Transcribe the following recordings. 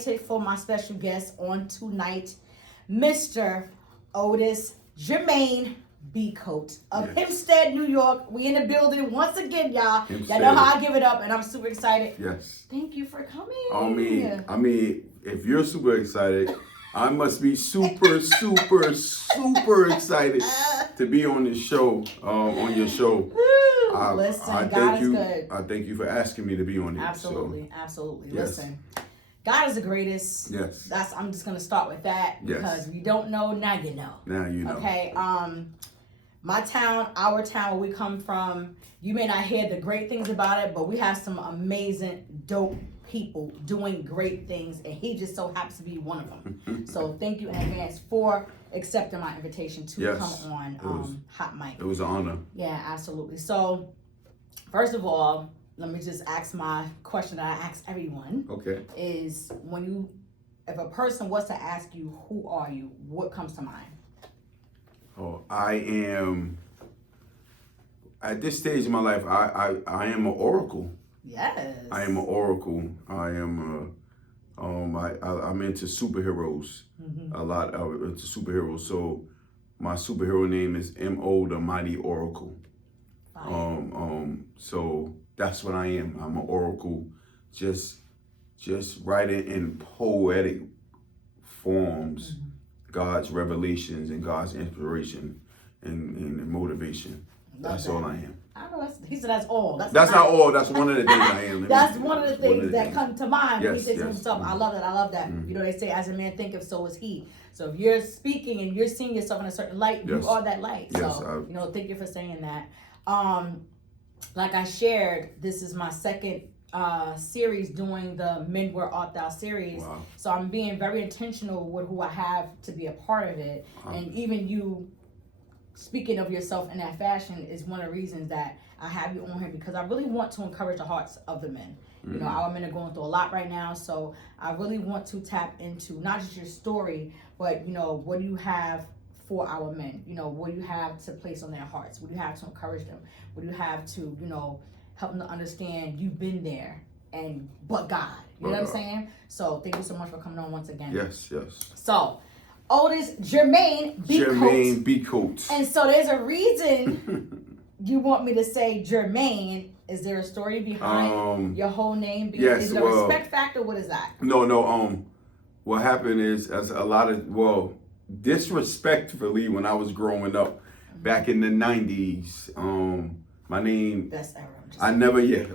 For my special guest on tonight, Mr. Otis Jermaine Becoat of Hempstead, New York. We in the building once again, y'all. Y'all know how I give it up, and I'm super excited. Yes. Thank you for coming. I mean, if you're super excited, I must be super excited to be on this show, on your show. Listen, God is good. I thank you for asking me to be on it. Absolutely. Yes. Listen, God is the greatest. Yes. I'm just gonna start with that because if you don't know, now you know. Now you know. Okay. My town, our town where we come from, you may not hear the great things about it, but we have some amazing, dope people doing great things, and he just so happens to be one of them. So thank you in advance for accepting my invitation to come on Hot Mic. It was an honor. Yeah, absolutely. So first of all, let me just ask my question that I ask everyone. Okay. Is if a person was to ask you, who are you, what comes to mind? Oh, I am, at this stage in my life, I am an oracle. Yes. I am an oracle. I am I'm into superheroes. A lot into superheroes. So my superhero name is M.O. the Mighty Oracle. So that's what I am. I'm an oracle, just writing in poetic forms, God's revelations and God's inspiration and motivation. That's all I am. I know he said that's all. That's not all. That's one of the things I am. That's one of the things that come to mind when he says to himself. Mm-hmm. I love that. You know, they say, as a man thinketh, so is he. So if you're speaking and you're seeing yourself in a certain light, you are that light. So, thank you for saying that. Like I shared, this is my second series doing the Men Where Art Thou series. Wow. So I'm being very intentional with who I have to be a part of it. And even you speaking of yourself in that fashion is one of the reasons that I have you on here, because I really want to encourage the hearts of the men. You know, our men are going through a lot right now, so I really want to tap into not just your story, but, what do you have for our men? What do you have to place on their hearts? What do you have to encourage them? What do you have to, help them to understand you've been there but God. You know what I'm saying? So thank you so much for coming on once again. Yes. So, Otis Jermaine Becoat. And so there's a reason you want me to say Jermaine. Is there a story behind your whole name? Yes. Is it a respect factor? What is that? No. What happened is, as a lot of, disrespectfully, when I was growing up back in the 90s, my name, best era.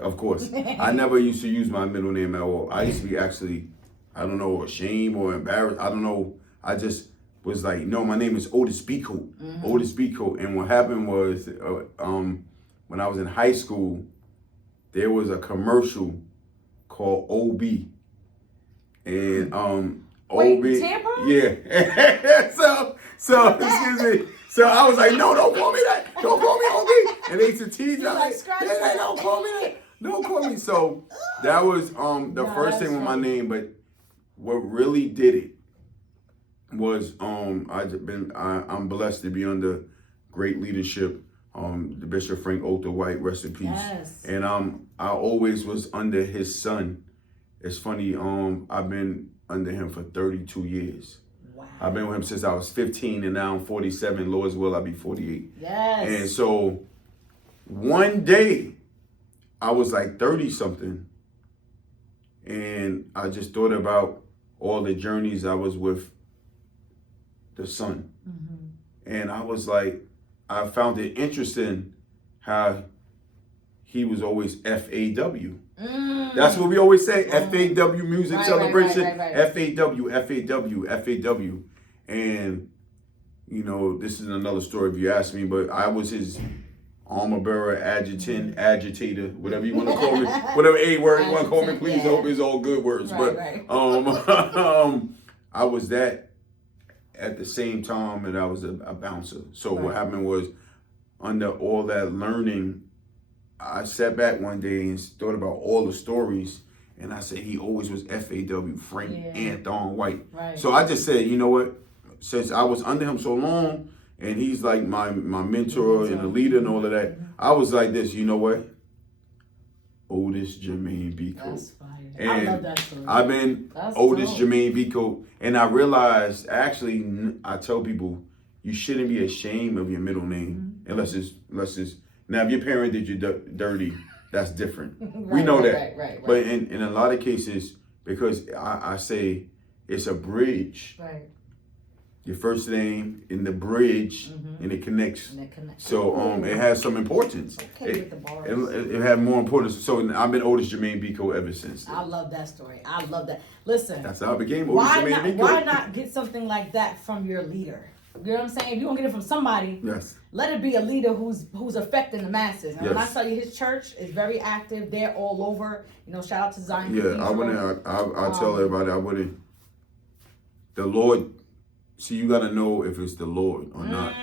Of course. I never used to use my middle name at all. I used to be actually, I don't know, ashamed or embarrassed. I don't know. I just was like, no, my name is Otis Becoat. Otis Becoat. And what happened was, when I was in high school, there was a commercial called OB. And Wait, OB. Tampa? Yeah. so excuse me. So I was like, no, don't call me that. Don't call me OB. And they used to tease me. Like, don't call me that. Don't call me. So that was the first thing with my name. But what really did it was I'm blessed to be under great leadership. The Bishop Frank Otha White, rest in peace. Yes. And I always was under his son. It's funny, I've been under him for 32 years. Wow. I've been with him since I was 15, and now I'm 47. Lord's will, I'll be 48. Yes. And so one day, I was like 30 something, and I just thought about all the journeys I was with the son. And I was like, I found it interesting how he was always FAW. That's what we always say, FAW music celebration, right. FAW. And, this is another story if you ask me, but I was his armor bearer, adjutant, agitator, whatever you want to call me, whatever A word you want to call me, please. I hope it's all good words. I was that at the same time that I was a bouncer. So what happened was, under all that learning, I sat back one day and thought about all the stories, and I said he always was FAW, Frank Anthon White. Right. So I just said, you know what? Since I was under him so long, and he's like my mentor and the leader and all of that, I was like this, you know what? Otis Jermaine Becoat. That's fire. And I love that story. I've been That's Otis dope. Jermaine Becoat, and I realized actually I tell people you shouldn't be ashamed of your middle name unless it's now if your parent did you dirty, that's different. We know that. Right. But in a lot of cases, because I say it's a bridge. Right. Your first name in the bridge, and it connects. So it has some importance. Okay with the bars. It had more importance. So I've been Otis Jermaine Becoat ever since then. I love that story. I love that. Listen. That's how I became Otis Jermaine Becoat. Why not get something like that from your leader? You know what I'm saying? If you want to get it from somebody, yes, let it be a leader who's affecting the masses. And yes. when I tell you, his church is very active. They're all over. You know, shout out to Zion. Yeah, I wouldn't. I tell everybody I wouldn't. The Lord. See, you got to know if it's the Lord or not.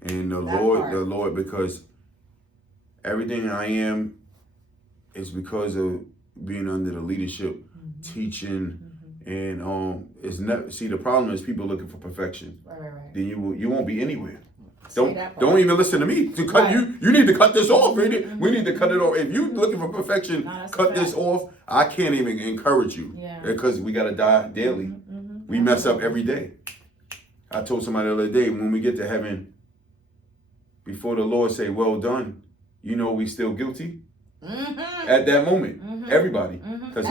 And the Lord, because everything I am is because of being under the leadership, teaching, and it's never. See, the problem is people looking for perfection. Right. Then you won't be anywhere. Don't even listen to me. To cut you need to cut this off. We need to cut it off. If you looking for perfection, cut this off. I can't even encourage you because we got to die daily. We mess up every day. I told somebody the other day, when we get to heaven, before the Lord say, well done, you know we still guilty? At that moment, everybody. Because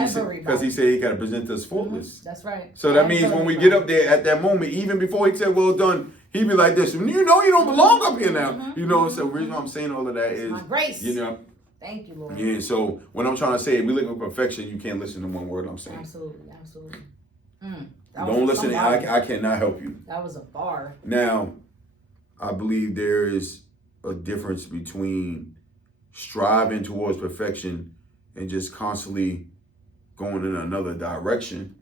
he said he got to present us faultless. That's right. So that means when we get up there at that moment, even before he said, well done, he'd be like this, you know you don't belong up here now. You know, so the reason I'm saying all of that is, my grace. You know. Thank you, Lord. Yeah, so what I'm trying to say, if we look for perfection, you can't listen to one word I'm saying. Absolutely. Don't listen. I cannot help you. That was a bar. Now, I believe there is a difference between striving towards perfection and just constantly going in another direction.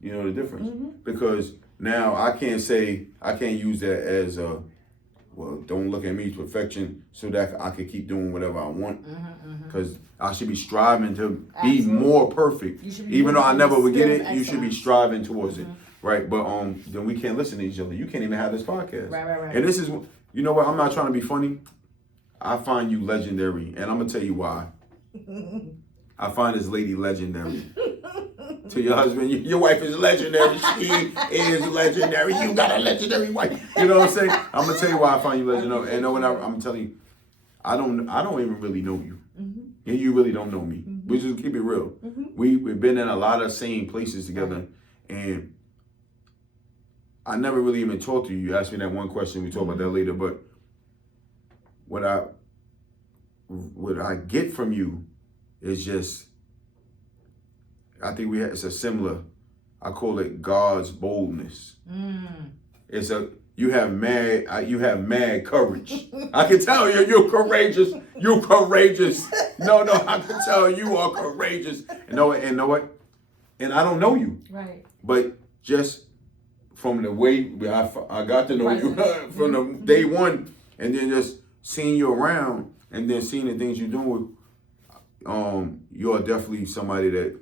You know the difference? Because now I can't use that as a, well, don't look at me to perfection so that I can keep doing whatever I want. Because I should be striving to be more perfect. Even though I never would get it, you should be striving towards it. Right? But then we can't listen to each other. You can't even have this podcast. Right. And this is, you know what, I'm not trying to be funny. I find you legendary. And I'm going to tell you why. I find this lady legendary. To your husband, your wife is legendary. She is legendary. You got a legendary wife. You know what I'm saying? I'm gonna tell you why I find you legendary. And when I'm telling you, I don't even really know you, and you really don't know me. We just keep it real. We've been in a lot of same places together, and I never really even talked to you. You asked me that one question. We talk about that later. But what I get from you is just. I think it's a similar, I call it God's boldness. It's you have mad courage. I can tell you're courageous. You're courageous. No, I can tell you are courageous. And know what? And I don't know you. Right. But just from the way I got to know you from the day one, and then just seeing you around, and then seeing the things you're doing, you are definitely somebody that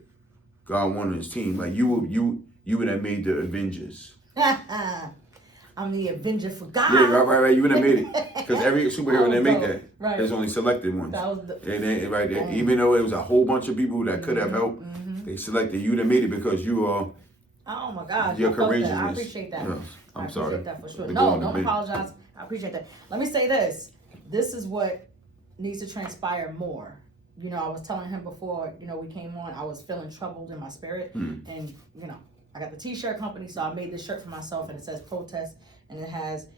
God wanted his team. Like you would have made the Avengers. I'm the Avenger for God. Yeah, right. You would have made it because every superhero they make that. Right. There's only selected ones. That was even though it was a whole bunch of people that could have helped, they selected you. Would have made it because you are. Oh my God! Your courageousness. I appreciate that. Yeah, I'm sorry. I appreciate that for sure. No, don't apologize. I appreciate that. Let me say this. This is what needs to transpire more. You know, I was telling him before, you know, we came on, I was feeling troubled in my spirit. And, you know, I got the t-shirt company, so I made this shirt for myself, and it says protest, and it has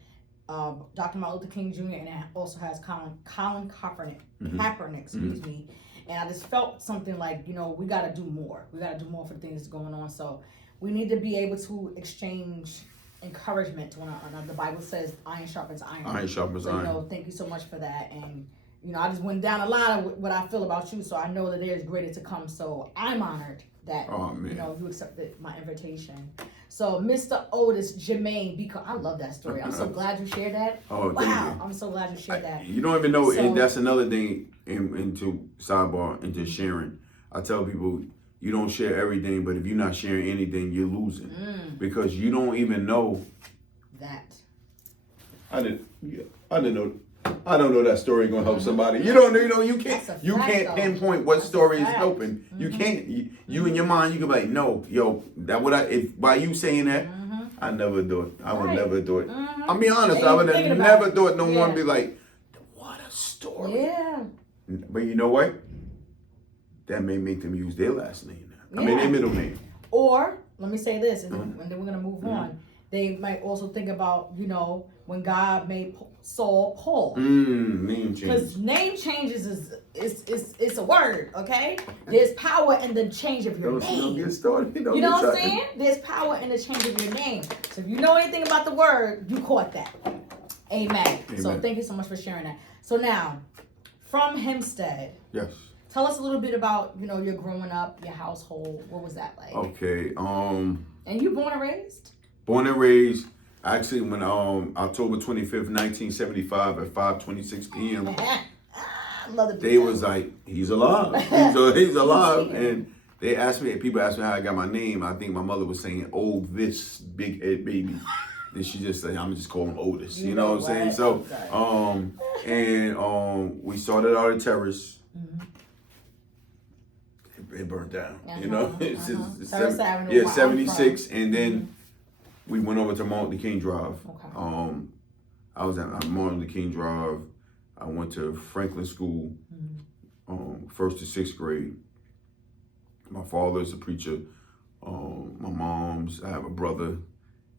Dr. Martin Luther King Jr., and it also has Colin Kaepernick, excuse me. And I just felt something like, you know, we got to do more. We got to do more for the things that's going on. So we need to be able to exchange encouragement to one another. The Bible says iron sharpens iron. Iron sharpens iron. You know, thank you so much for that. And you know, I just went down a line of what I feel about you, so I know that there's greater to come. So I'm honored that you know you accepted my invitation. So Mr. Otis Jermaine Becoat, I love that story. I'm so glad you shared that. Oh, thank you. I'm so glad you shared that. You don't even know, and that's another thing into sidebar, into sharing. I tell people, you don't share everything, but if you're not sharing anything, you're losing. Because you don't even know. That. I didn't know. I don't know that story gonna help somebody. You don't know, you can't pinpoint what story is helping. You can't. You in your mind, you can be like, no, yo, that what if by you saying that, I never do it. I would never do it. I'll be honest, I would have never thought no one be like, what a story. Yeah. But you know what? That may make them use their last name now. I mean, their middle name. Or let me say this, and then we're gonna move on. They might also think about, when God made Saul Paul. Name change. Because name changes is a word, okay? There's power in the change of your name. Don't get started. You know what I'm saying? There's power in the change of your name. So if you know anything about the word, you caught that. Amen. So thank you so much for sharing that. So now, from Hempstead. Yes. Tell us a little bit about, your growing up, your household. What was that like? Okay. And you born and raised? Born and raised. Actually, when October 25th, 1975 at 5:26 p.m. They was like, he's alive. He's alive. And they asked me, people asked me how I got my name. I think my mother was saying, oh, this big head baby. And she just said, I'm just calling him Otis. You know what I'm saying? So, we started out at Terrace. It burnt down. It's just 76, and then we went over to Martin Luther King Drive. Okay. I was at Martin Luther King Drive. I went to Franklin School, 1st to 6th grade. My father's a preacher. My mom's, I have a brother,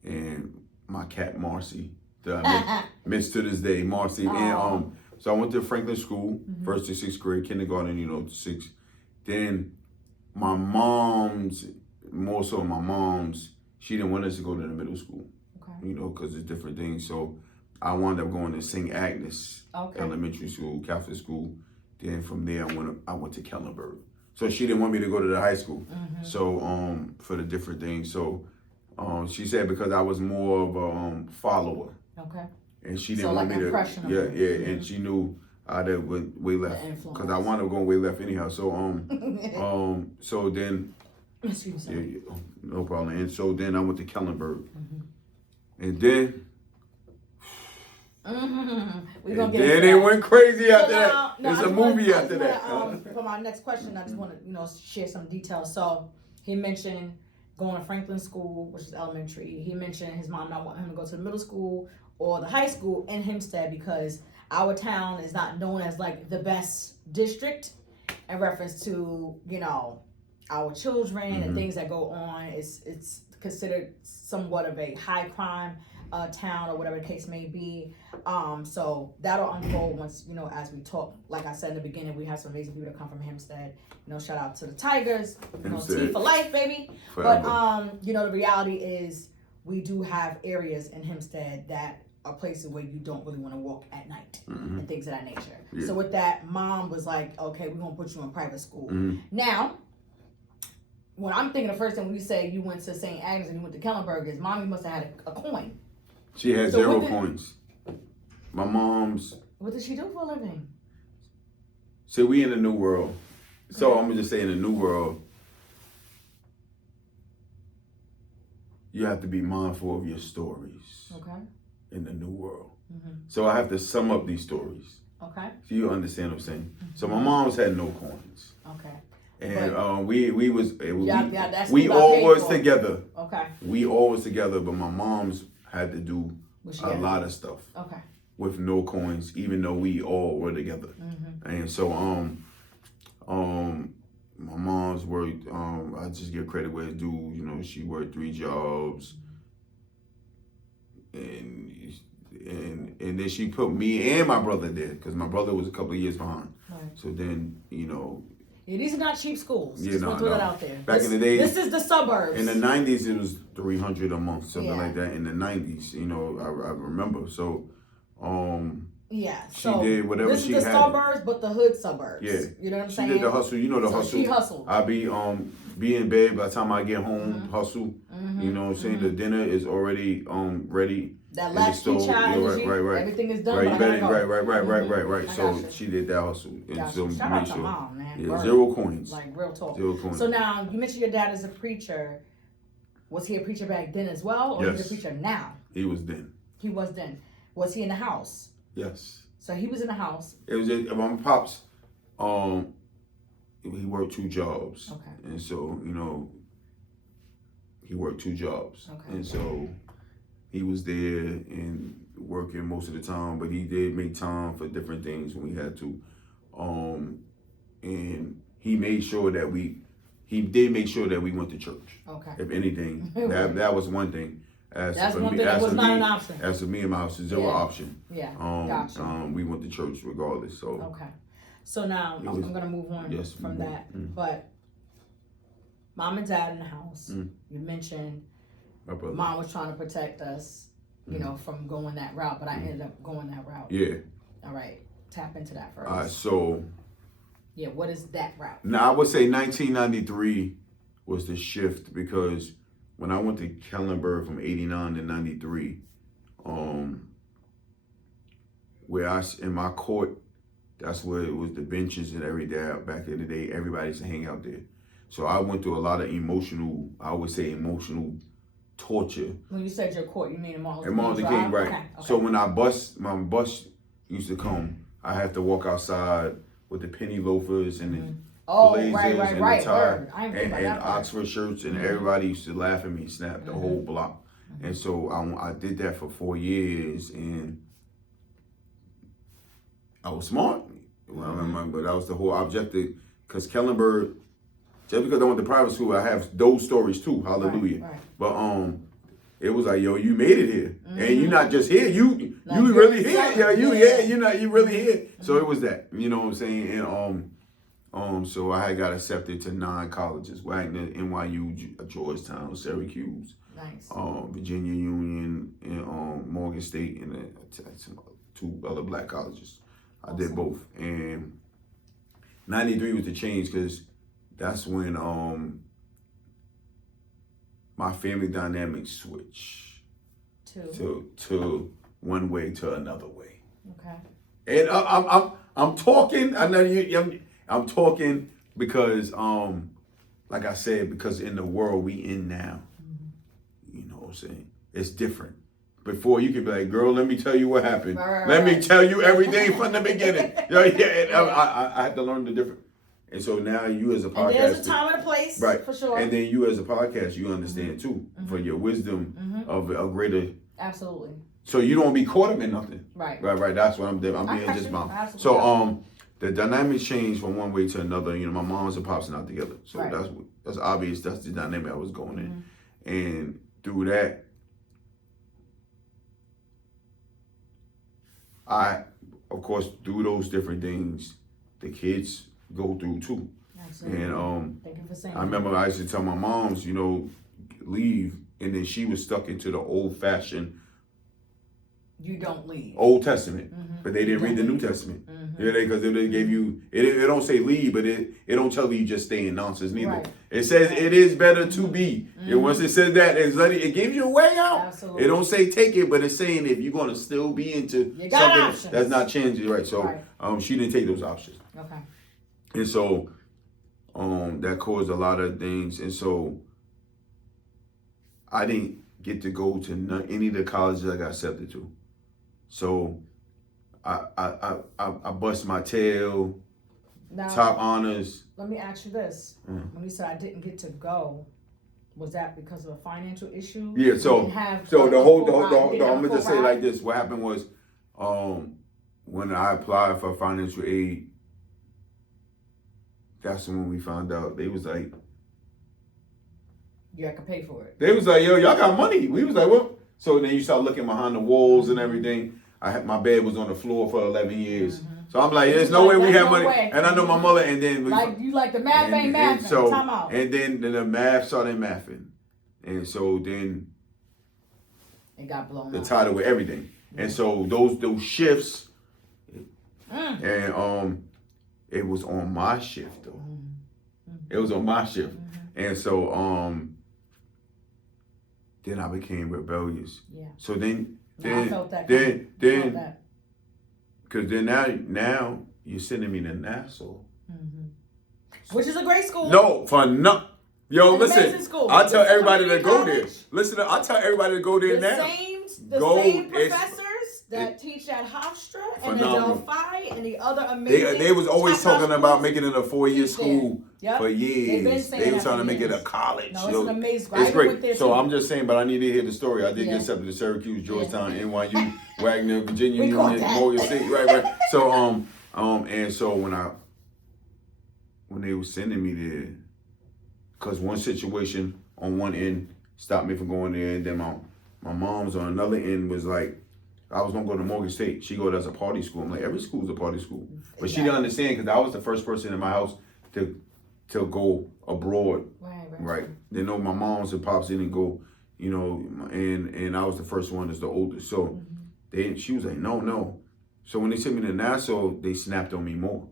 and my cat Marcy that I miss to this day, Marcy. And so I went to Franklin School, 1st to 6th grade, kindergarten, to 6th. Then my mom's, more so my mom's, she didn't want us to go to the middle school, because it's different things. So I wound up going to St. Agnes Elementary School, Catholic school. Then from there, I went to Kellenberg. So she didn't want me to go to the high school. So for the different things. So she said because I was more of a follower. Okay. And she didn't want me to. And she knew I'd have went way left because I wound up going way left anyhow. So so then. Excuse me. Yeah, no problem. And so then I went to Kellenberg. And then it went crazy after that. There's a movie after that. For my next question, I just want to share some details. So he mentioned going to Franklin School, which is elementary. He mentioned his mom not wanting him to go to the middle school or the high school in Hempstead because our town is not known as like the best district in reference to our children and things that go on. It's considered somewhat of a high crime town or whatever the case may be. So that'll unfold once, as we talk. Like I said in the beginning, we have some amazing people that come from Hempstead. Shout out to the Tigers. T for life, baby. Forever. But the reality is we do have areas in Hempstead that are places where you don't really want to walk at night and things of that nature. Yeah. So with that, mom was like, okay, we're gonna put you in private school. Now, when I'm thinking the first thing when you say you went to St. Agnes and you went to Kellenberg is mommy must have had a coin. She had 0 coins. My mom's. What did she do for a living? So we in the new world. So I'm gonna just say in the new world, you have to be mindful of your stories. Okay. In the new world. So I have to sum up these stories. Okay. So you understand what I'm saying? So my mom's had no coins. Okay. And we all was together. Okay. We all was together, but my mom's had to do a lot of stuff. Okay. With no coins, even though we all were together. And so my mom's worked, I just give credit where it's due, she worked 3 jobs. And then she put me and my brother there because my brother was a couple of years behind. Right. So then, yeah, these are not cheap schools. Yeah, just want to throw that out there. Back in the days, this is the suburbs. In the 90s, it was $300 a month, something like that. In the 90s, I remember. So, she did whatever she had. This is the suburbs, but the hood suburbs. Yeah, you know what I'm saying. She did the hustle. The hustle. She hustled. I be in bed by the time I get home. Hustle. You know what I'm saying. The dinner is already ready. That latchkey child, right. Everything is done. Right. So she did that hustle. And so shout out to mom, man. Yeah, 0 coins. Like real talk. 0 coins. So now you mentioned your dad is a preacher. Was he a preacher back then as well, or yes. He's a preacher now? He was then. He was then. Was he in the house? Yes. So he was in the house. It was just, my pops, he worked 2 jobs. Okay. And so, you know, he worked 2 jobs. Okay. And so he was there and working most of the time, but he did make time for different things when we had to. And he made sure that he did make sure that we went to church. Okay. If anything, that was one thing. That's one thing that was not an option. As for me and my house, there was option. Yeah, gotcha. We went to church regardless. So okay. So now I'm gonna move on from that. But mom and dad in the house. You mentioned mom was trying to protect us, you know, from going that route, but I ended up going that route. Yeah. All right. Tap into that first. All right. So. Yeah. What is that route? Now I would say 1993 was the shift because when I went to Kellenberg from 89 to 93, where in my court, that's where it was the benches and every day back in the day, everybody used to hang out there. So I went through a lot of emotional torture. When you said your court, you mean in Martin Luther King, right. Okay. So when my bus used to come, I had to walk outside with the penny loafers and the blazers and the tie and Oxford shirts, and everybody used to laugh at me, snap the whole block. And so I did that for 4 years, and I was smart. But that was the whole objective. Because Kellenberg, just because I went to private school, I have those stories too. Hallelujah. Right. But it was like, yo, you made it here, and you're not just here. You really here. Yeah, you really here. So it was that. You know what I'm saying? And so I had got accepted to 9 colleges: Wagner, NYU, Georgetown, Syracuse, nice. Virginia Union, and Morgan State, and 2 other black colleges. Awesome. I did both, and 93 was the change because that's when my family dynamics switched to one way to another way. Okay. And I'm talking. I know I'm talking because like I said, because in the world we in now, you know what I'm saying, it's different. Before you could be like, girl, let me tell you what happened. Let me tell you everything from the beginning. I had to learn the difference. And so now you as a podcaster. And there's a time and a place, right? For sure. And then you as a podcast, you understand too, for your wisdom of a greater. Absolutely. So you don't be caught up in nothing. Right. That's what I'm doing. I'm being just mom. Absolutely. So the dynamics changed from one way to another. You know, my moms and pops are not together. So that's obvious. That's the dynamic I was going in. And through that, of course, through those different things, the kids go through too. Absolutely. And thank you for saying I remember I used to tell my moms, you know, leave, and then she was stuck into the old-fashioned. You don't leave. Old Testament, but they didn't read the New Testament. Yeah, because they gave you it don't say leave, but it don't tell you just stay in nonsense neither. Right. It says it is better to be. And once it says that, it gives you a way out. Absolutely. It don't say take it, but it's saying if you're gonna still be into something that's not changing, right? So she didn't take those options. Okay. And so that caused a lot of things, and so I didn't get to go to any of the colleges I got accepted to. So I bust my tail, now, top honors. Let me ask you this. When you said I didn't get to go, was that because of a financial issue? Yeah, so I'm gonna just say like this. What happened was when I applied for financial aid, that's when we found out. They was like, you had to pay for it. They was like, yo, y'all got money. We was like, what? So then you start looking behind the walls and everything. My bed was on the floor for 11 years. So I'm like, there's no way we have money. Way. And I know my mother, and then you like the math ain't mathing. So, time out. And then the math started mathing. And so then it got blown the title with everything. And so those shifts, and it was on my shift though. It was on my shift. And so then I became rebellious. Yeah. So then I felt that. Because then now you're sending me to Nassau. Which is a great school. No, Yo, listen, I tell everybody to go there. Listen, I tell everybody to go there now. The same professors, that teach at Hofstra and the phenomenal. Delphi and the other amazing. They was always talking about schools. making it a 4-year Teach there. school Yep. for They've been years. saying They were that trying to for make it a years. college. No, it's Yo, an amazing school. I it's even went great. there So too. I'm just saying, but I need to hear the story. I did Yeah. get accepted to Syracuse, Georgetown, NYU, Wagner, Virginia We caught Union, that. Morgan State. Right. So and so when they were sending me there, because one situation on one end stopped me from going there, and then my mom's on another end was like, I was gonna go to Morgan State. She go, that's a party school. I'm like, every school's a party school, but she didn't understand because I was the first person in my house to go abroad. Right. They know my moms and pops didn't go, you know, and I was the first one as the oldest. So she was like, no. So when they sent me to Nassau, they snapped on me more.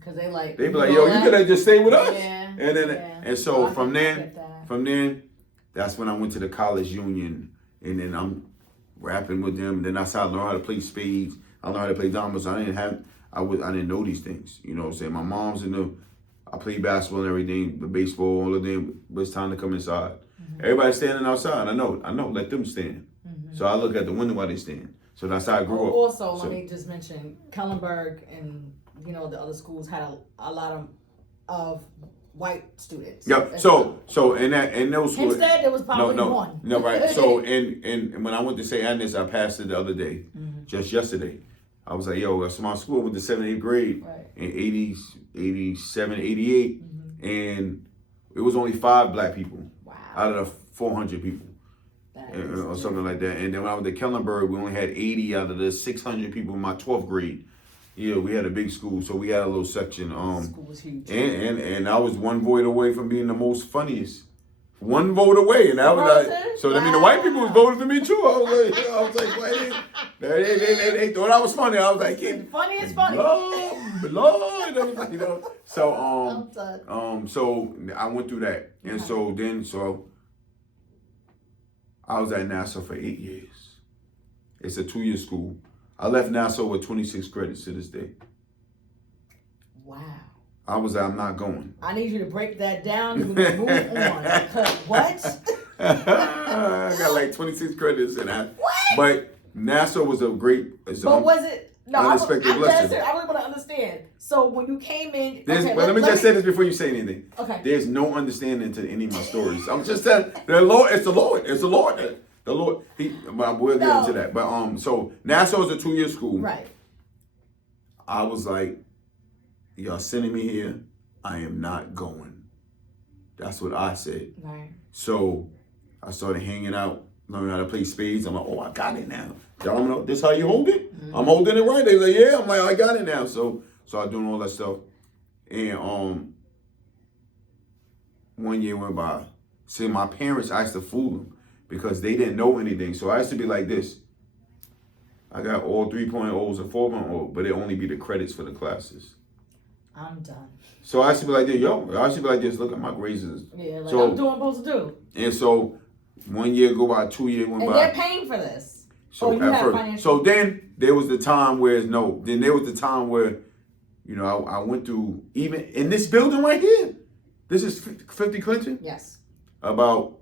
Cause they like They be like, yo, you could have just stayed with us. Yeah. And then and so I from get then, that's when I went to the college union, and then I'm rapping with them. Then that's how I learned how to play spades. I learned how to play dominoes. I didn't know these things. You know what I'm saying? My mom's I played basketball and everything, the baseball, all of them, but it's time to come inside. Everybody's standing outside. I know, let them stand. So I look at the window while they stand. So that's how I grew up. Also, let me just mention, Kellenberg and, you know, the other schools had a lot of white students. Yeah. So in those schools. Instead, there was probably one. No, right. So and when I went to St. Agnes, I passed it the other day, just yesterday. I was like, yo, that's my school with the 7th, 8th grade in 80s, 87, 88. And it was only 5 black people out of the 400 people. Or something like that. And then when I went to Kellenberg, we only had 80 out of the 600 people in my 12th grade. Yeah, we had a big school, so we had a little section. School was huge. And I was one vote away from being the most funniest. One vote away, and I was like, so I mean, the white people was voting for me too. I was like, wait, they thought I was funny. I was like, funny is funny. Lord, you know. So so I went through that, and so I was at Nassau for 8 years. It's a 2-year school. I left Nassau with 26 credits to this day. Wow. I was like, I'm not going. I need you to break that down and move on. Because what? I got like 26 credits in that. What? But Nassau was a great. But was it? No, unexpected blessing. I really want to understand. So when you came in, let me just say this before you say anything. Okay. There's no understanding to any of my stories. I'm just telling the Lord. It's the Lord. It's the Lord. The Lord. We'll get into that. But so Nassau is a 2-year school. Right. I was like, y'all sending me here. I am not going. That's what I said. Right. So I started hanging out, learning how to play spades. I'm like, oh, I got it now. Y'all know this how you hold it? I'm holding it right. They like, yeah. I'm like, I got it now. So I doing all that stuff. And 1 year went by. See, my parents, I used to fool them because they didn't know anything. So I used to be like this. I got all 3.0s and 4.0, but it only be the credits for the classes. I'm done. So I used to be like this, I used to be like this, look at my grades. Yeah, like so, I'm doing what I'm supposed to do. And so 1 year go by, 2 years went by. And they're paying for this. So at first, so then there was the time where you know, I went through, even in this building right here. This is 50 Clinton? Yes. About,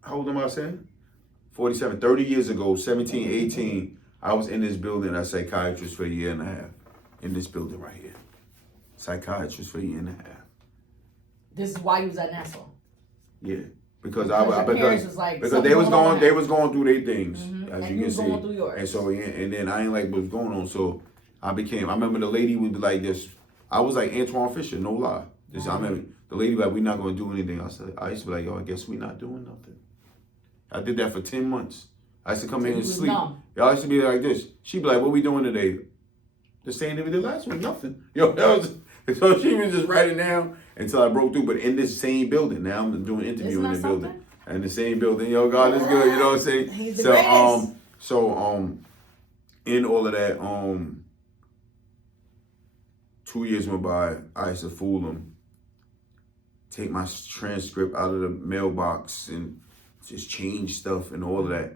how old am I saying? 47, 30 years ago, 17, 18, I was in this building as a psychiatrist for a year and a half. In this building right here. Psychiatrist for a year and a half. This is why you was at Nassau. Yeah. Because they was going through their things, as you can see. Going through yours. And so and then I ain't like what was going on. So I remember the lady would be like this. I was like Antoine Fisher, no lie. I remember the lady like, we're not gonna do anything. I used to be like, yo, I guess we're not doing nothing. I did that for 10 months. I used to come in and sleep. I used to be like this. She'd be like, what we doing today? The same thing we did last week, nothing. So she was just writing down until I broke through. But in this same building, now I'm doing an interview in the building. In the same building, God is good, you know what I'm saying? He's the greatest. In all of that, 2 years went by, I used to fool them. Take my transcript out of the mailbox and just change stuff and all of that.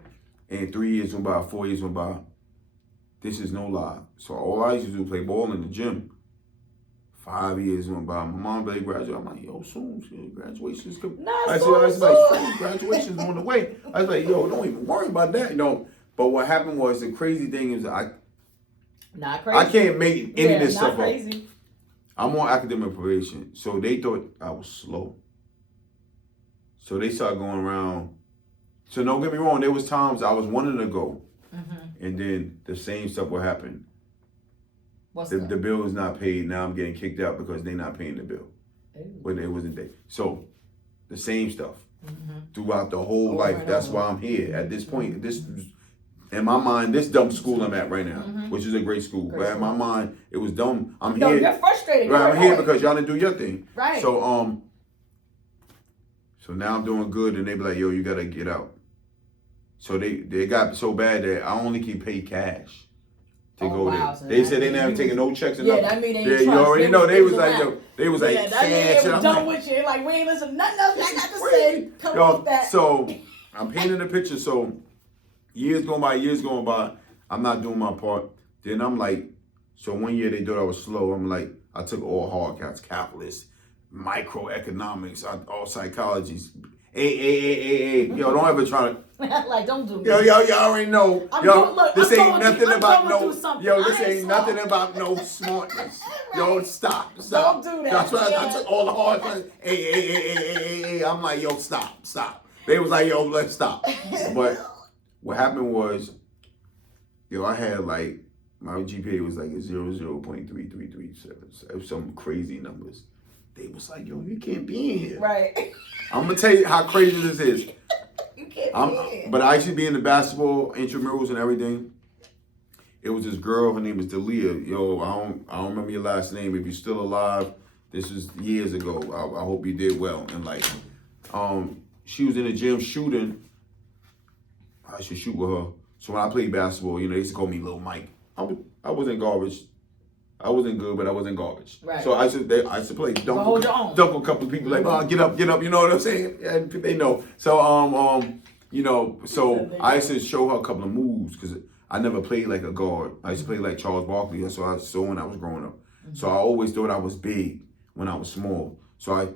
And 3 years went by, 4 years went by. This is no lie. So all I used to do was play ball in the gym. 5 years went by. My mom played graduate. I'm like, yo, soon graduation's coming. I was like, graduation's on the way. I was like, yo, don't even worry about that. You know, But what happened was, the crazy thing is Not crazy. I can't make any of this not stuff crazy. up. I'm on academic probation, so they thought I was slow. So they started going around. So don't get me wrong, there was times I was wanting to go, and then the same stuff would happen. The bill is not paid. Now I'm getting kicked out because they're not paying the bill. When it wasn't there. So the same stuff throughout the whole life. That's why I'm here at this point. This, in my mind, this dumb school I'm at right now, which is a great school. But in my mind, it was dumb. I'm here. You're frustrated. Right, I'm here because y'all didn't do your thing. Right. So now I'm doing good, and they be like, yo, you gotta get out. So they got so bad that I only can pay cash to go there. So they said they never taking no checks or nothing. That mean you already know. They was like, yo, they was like, cash. That was done with you. Like, we ain't listen to nothing else I got to say. Come on with that. So I'm painting the picture. So years going by, I'm not doing my part. Then I'm like, so one year they thought I was slow. I'm like, I took all hard cats, calculus, microeconomics, all psychologies. Yo, don't ever try to. Like, don't do me. Yo, y'all already know. This ain't nothing about no smartness. Yo, stop. Don't do that. That's why I took all the hard classes. Hey. I'm like, yo, stop. They was like, yo, let's stop. But what happened was, I had like, my GPA was like a 0.3337. Some crazy numbers. They was like, yo, you can't be in here. Right. I'm gonna tell you how crazy this is. You can't be in here. But I used to be in the basketball intramurals and everything. It was this girl, her name is Dalia. Yo, I don't remember your last name. If you're still alive, this was years ago. I hope you did well. And like, she was in the gym shooting. I should shoot with her. So when I played basketball, they used to call me Little Mike. I wasn't garbage. I wasn't good, but I wasn't garbage. Right. So I used to play dunk a couple of people like, get up, you know what I'm saying? And they know. So so I used to show her a couple of moves because I never played like a guard. I used to play like Charles Barkley. That's what I saw when I was growing up. So I always thought I was big when I was small. So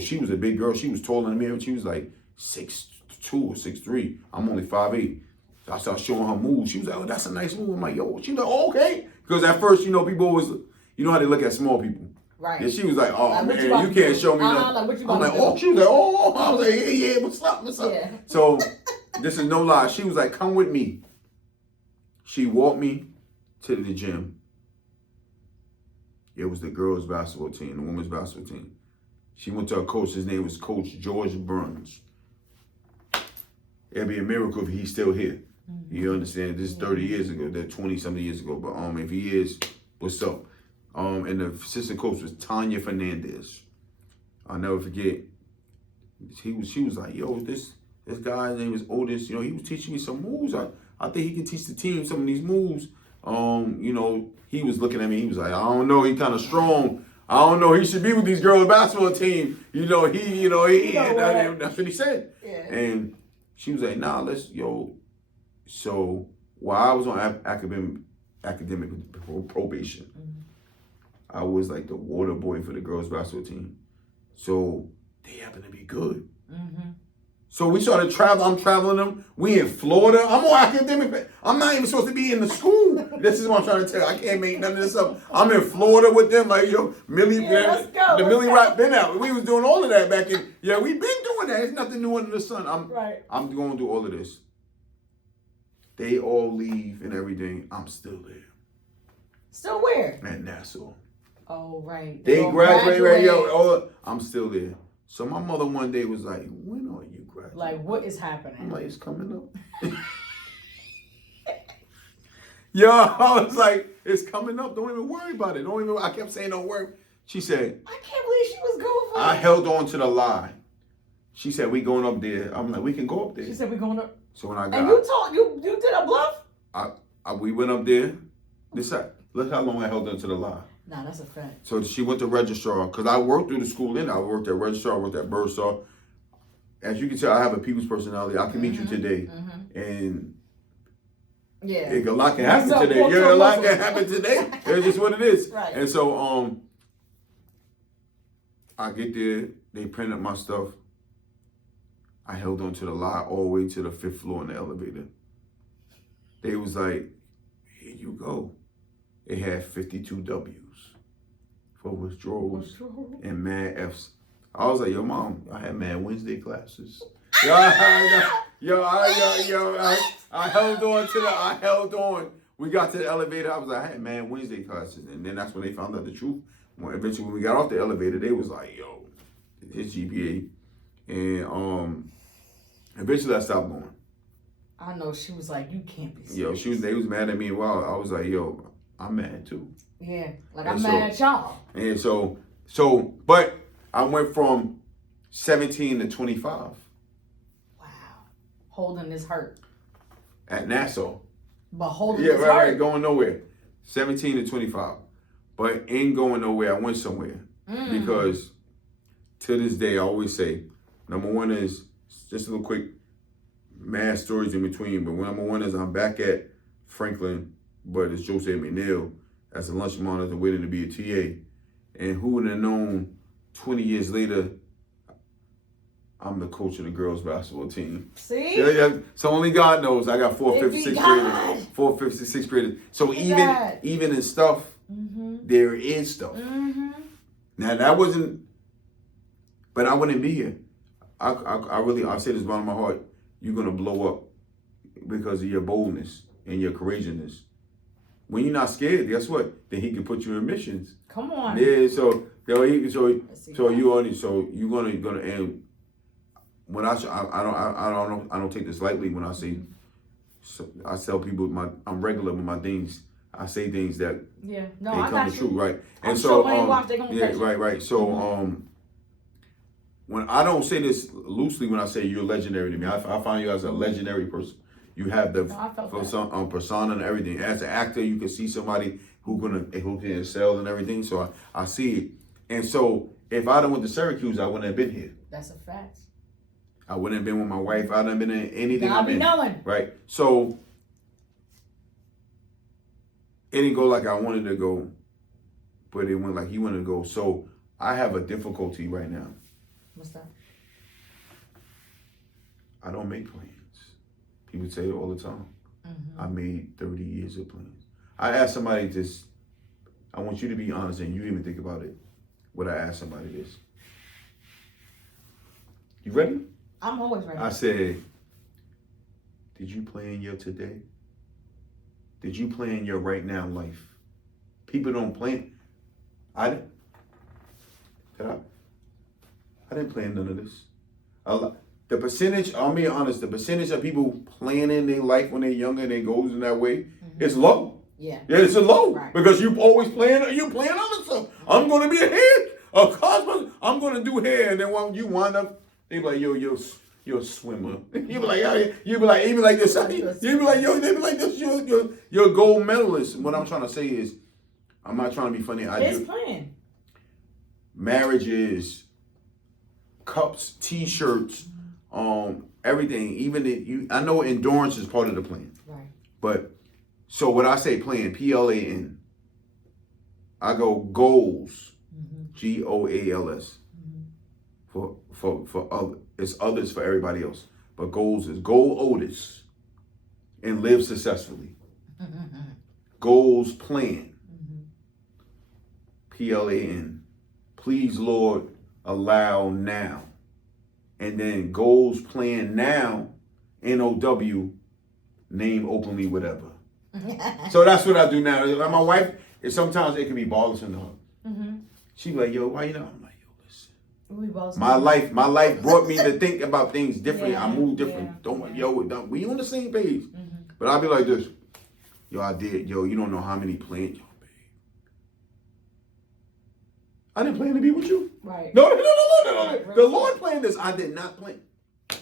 she was a big girl. She was taller than me. She was like 6'2" or 6'3". I'm only 5'8". So I started showing her moves. She was like, oh, that's a nice move. I'm like, yo. She was like, oh, okay. Because at first, people always, how they look at small people. Right. And she was like, oh, like, man, you can't show me nothing. I'm like, oh, she was like, oh. I was like, yeah, what's up? Yeah. So this is no lie. She was like, come with me. She walked me to the gym. It was the girls' basketball team, the women's basketball team. She went to her coach. His name was Coach George Burns. It'd be a miracle if he's still here. You understand? This is 30 years ago. That 20-something years ago. But if he is, what's up? And the assistant coach was Tanya Fernandez. I'll never forget. She was like, yo, this guy's name is Otis. He was teaching me some moves. I think he can teach the team some of these moves. He was looking at me. He was like, I don't know. He kind of strong. I don't know. He should be with these girls' basketball team. That's what he said. Yeah. And she was like, nah, So while I was on academic probation, I was like the water boy for the girls' basketball team. So they happened to be good. So we started traveling. I'm traveling them. We in Florida. I'm on academic. I'm not even supposed to be in the school. This is what I'm trying to tell you. I can't make none of this up. I'm in Florida with them. Like, Millie, the Millie Rock been out. We was doing all of that back in. Yeah, we been doing that. It's nothing new under the sun. I'm going to do all of this. They all leave and everything. I'm still there. Still where? At Nassau. Oh, right. They graduated. I'm still there. So my mother one day was like, when are you graduating? Like, what is happening? I'm like, it's coming up. Yo, I was like, it's coming up. Don't even worry about it. I kept saying don't worry. She said, I can't believe she was going for it. I held on to the lie. She said, we going up there. I'm like, we can go up there. She said, we going up. So when I got, and you did a bluff? We went up there. Look how long I held on to the lie. Nah, that's a fact. So she went to registrar, because I worked through the school I worked at registrar, I worked at bursar. As you can tell, I have a people's personality. I can meet you today. And a lot can happen today. A lot can happen today. That's just what it is. Right. And so I get there, they print up my stuff. I held on to the lie all the way to the 5th floor in the elevator. they was like, here you go. It had 52 W's for withdrawals and mad F's. I was like, yo, mom, I had mad Wednesday classes. I held on. We got to the elevator. I was like, I had mad Wednesday classes. And then that's when they found out the truth. Eventually, when we got off the elevator, they was like, yo, his GPA. And eventually I stopped going. I know she was like, you can't be Yo, serious. they was mad at me. Well, I was like, yo, I'm mad too. Yeah, like I'm mad at y'all. And so, but I went from 17 to 25. Wow. Holding this hurt. At Nassau. But holding this hurt. Right, going nowhere. 17 to 25. But ain't going nowhere. I went somewhere. Because to this day, I always say, number one is, just a little quick mad stories in between, but number one is I'm back at Franklin, but it's Jose McNeil as a lunch monitor waiting to be a TA. And who would have known 20 years later, I'm the coach of the girls basketball team. See? Yeah. So only God knows. I got 4th, 5th, 6th graders. 4th, 5th, 6th graders. So even in stuff, there is stuff. Now that wasn't, but I wouldn't be here. I say this bottom of my heart. You're gonna blow up because of your boldness and your courageousness. When you're not scared, guess what? Then he can put you in missions. Come on. Yeah. So you're gonna and when I don't take this lightly when I say I tell people I'm regular with my things. I say things that they come to truth, right? And I'm so sure when they watch, they gonna catch it. right. So when I don't say this loosely, when I say you're legendary to me, I find you as a legendary person. You have the persona and everything. As an actor, you can see somebody who can excel and everything. So I see it. And so if I done went to Syracuse, I wouldn't have been here. That's a fact. I wouldn't have been with my wife. I wouldn't have been in anything. God be knowing. Right. So it didn't go like I wanted to go, but it went like he wanted to go. So I have a difficulty right now. What's that? I don't make plans. People say it all the time. I made 30 years of plans. I asked somebody this. I want you to be honest and you even think about it. What I asked somebody this. You ready? I'm always ready. I said, did you plan your today? Did you plan your right now life? People don't plan. I didn't plan none of this. The percentage, I'll be honest, the percentage of people planning their life when they're younger and it goes in that way is low. Yeah, it's a low. Right. Because you always plan other stuff. I'm going to be a head, a cosmonaut. I'm going to do hair. And then when you wind up, they be like, yo, you're a swimmer. You be like, even like this. You be like, yo, they be like this. You're a gold medalist. What I'm trying to say is, I'm not trying to be funny. His plan. Marriages, cups, T-shirts, everything. I know endurance is part of the plan. Right. But so when I say plan, PLAN, I go goals, GOALS. For other, it's others for everybody else. But goals is goal Otis and live successfully. Goals plan. PLAN. Please, Lord, allow now. And then goals plan now, NOW, name openly, whatever. So that's what I do now. Like my wife, sometimes it can be bothersome to her. She be like, yo, why you know? I'm like, yo, listen. My life brought me to think about things differently. I move different. We on the same page. But I'll be like this. Yo, I did. Yo, you don't know how many plans. Yo, babe. I didn't plan to be with you. Right. No. The Lord planned this. I did not plan. I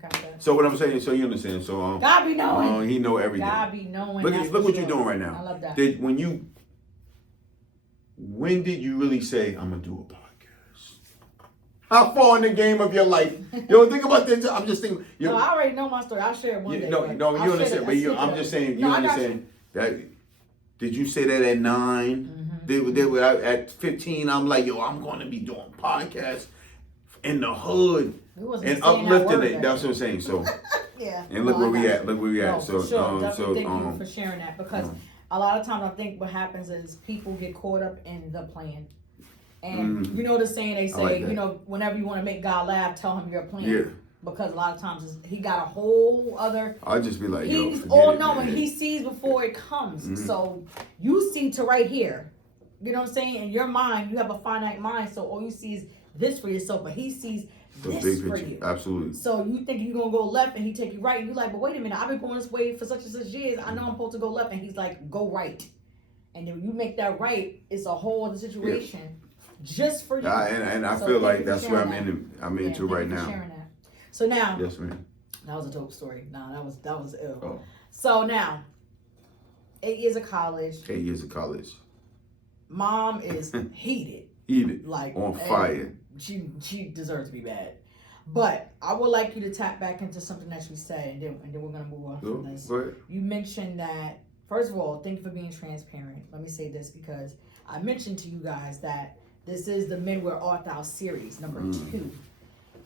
got that. So what I'm saying, so you understand. So God be knowing. He know everything. God be knowing. Look what you're doing right now. I love that. When did you really say, I'm gonna do a podcast? How far in the game of your life? Yo, think about this. I'm just thinking. No, I already know my story. I'll share it one day. No, you understand. But I'm just saying, you understand that. Did you say that at 9? At 15, I'm like, yo, I'm going to be doing podcasts in the hood. and uplifting it. That's what I'm saying. So yeah. And look where we at. Look where we at. So, for sure. Definitely thank you for sharing that, because a lot of times I think what happens is people get caught up in the plan. And you know the saying they say, like you know, whenever you want to make God laugh, tell him your plan. Yeah. Because a lot of times he got a whole other. I'll just be like, he's all knowing. He sees before it comes. So you see to right here. You know what I'm saying? In your mind, you have a finite mind, so all you see is this for yourself, but he sees this for you. Absolutely. So you think you're gonna go left and he take you right, and you're like, but wait a minute, I've been going this way for such and such years. I know I'm supposed to go left, and he's like, go right. And then you make that right, it's a whole other situation just for you. And I feel like that's where I'm into right now. Sharing that. So now, yes, ma'am. That was a dope story. No, that was ill. Oh. So now, 8 years of college. 8 years of college. Mom is heated. Like on fire. She deserves to be bad. But I would like you to tap back into something that you said, and then we're gonna move on from this. You mentioned that, first of all, thank you for being transparent. Let me say this, because I mentioned to you guys that this is the Men Where Art Thou series, number 2.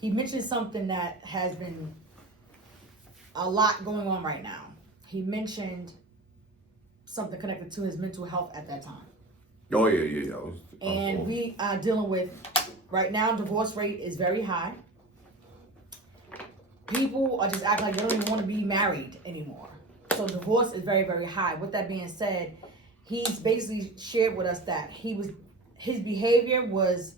He mentioned something that has been a lot going on right now. He mentioned something connected to his mental health at that time. Oh, yeah. And we are dealing with, right now, divorce rate is very high. People are just acting like they don't even want to be married anymore. So divorce is very, very high. With that being said, he's basically shared with us that his behavior was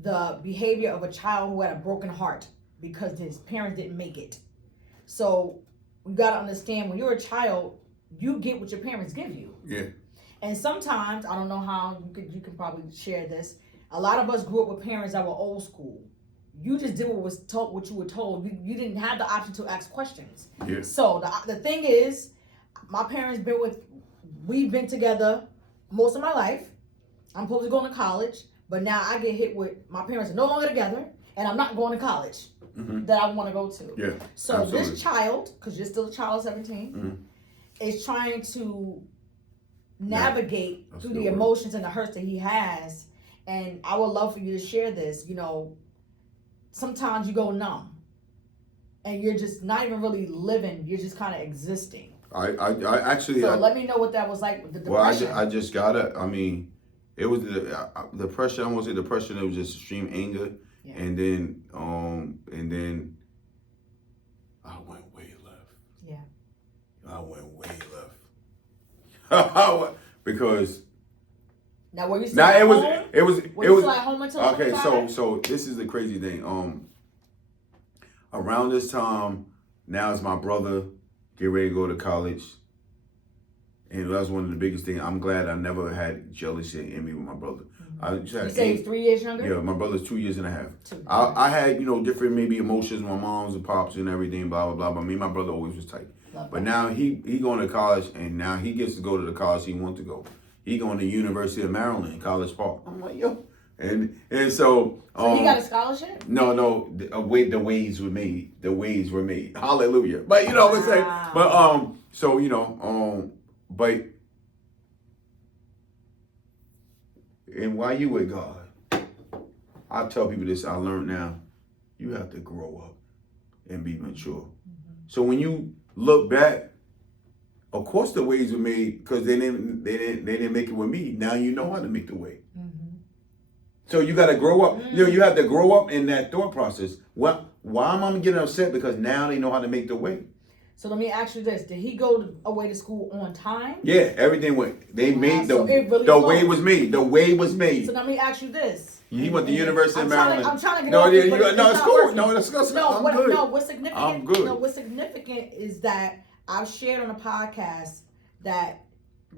the behavior of a child who had a broken heart because his parents didn't make it. So you got to understand, when you're a child, you get what your parents give you. Yeah. And sometimes, I don't know how, you can probably share this, a lot of us grew up with parents that were old school. You just did what you were told. You didn't have the option to ask questions. Yeah. So the thing is, my parents we've been together most of my life. I'm supposed to go to college, but now I get hit with, my parents are no longer together, and I'm not going to college that I want to go to. Yeah. So absolutely. This child, because you're still a child of 17, is trying to navigate through the emotions and the hurts that he has. And I would love for you to share this. You know, sometimes you go numb and you're just not even really living, you're just kind of existing. I actually, let me know what that was like with the depression. Well, I just got it. I mean, it was the depression. I won't say depression. It was just extreme anger. Yeah. And then I went way left. Yeah. I went way left. Because now, were you still at home? It was still at home until okay. 25? So this is the crazy thing. Around this time, now it's my brother get ready to go to college, and that's one of the biggest things. I'm glad I never had jealousy in me with my brother. You say he's 3 years younger? Yeah, my brother's 2 years and a half. I had different maybe emotions, my moms and pops and everything, blah blah blah. But me and my brother always was tight. But now he going to college, and now he gets to go to the college he wants to go. He going to University of Maryland, College Park. I'm like, yo. And so he got a scholarship? No, the ways were made. The ways were made. Hallelujah. But you know what I'm saying? But so but and while you with God, I tell people this, I learned now, you have to grow up and be mature. So when you look back, of course the ways were made because they didn't make it with me. Now you know how to make the way. So you got to grow up. You have to grow up in that thought process. Well, why am I getting upset? Because now they know how to make the way. So let me ask you this: did he go away to school on time? Yeah, everything went. They made the way was made. The way was made. So let me ask you this: he went to University of Maryland. I'm trying to get off this, no, it's cool. No, that's good. What's significant? I'm good. No, what's significant is that I've shared on a podcast that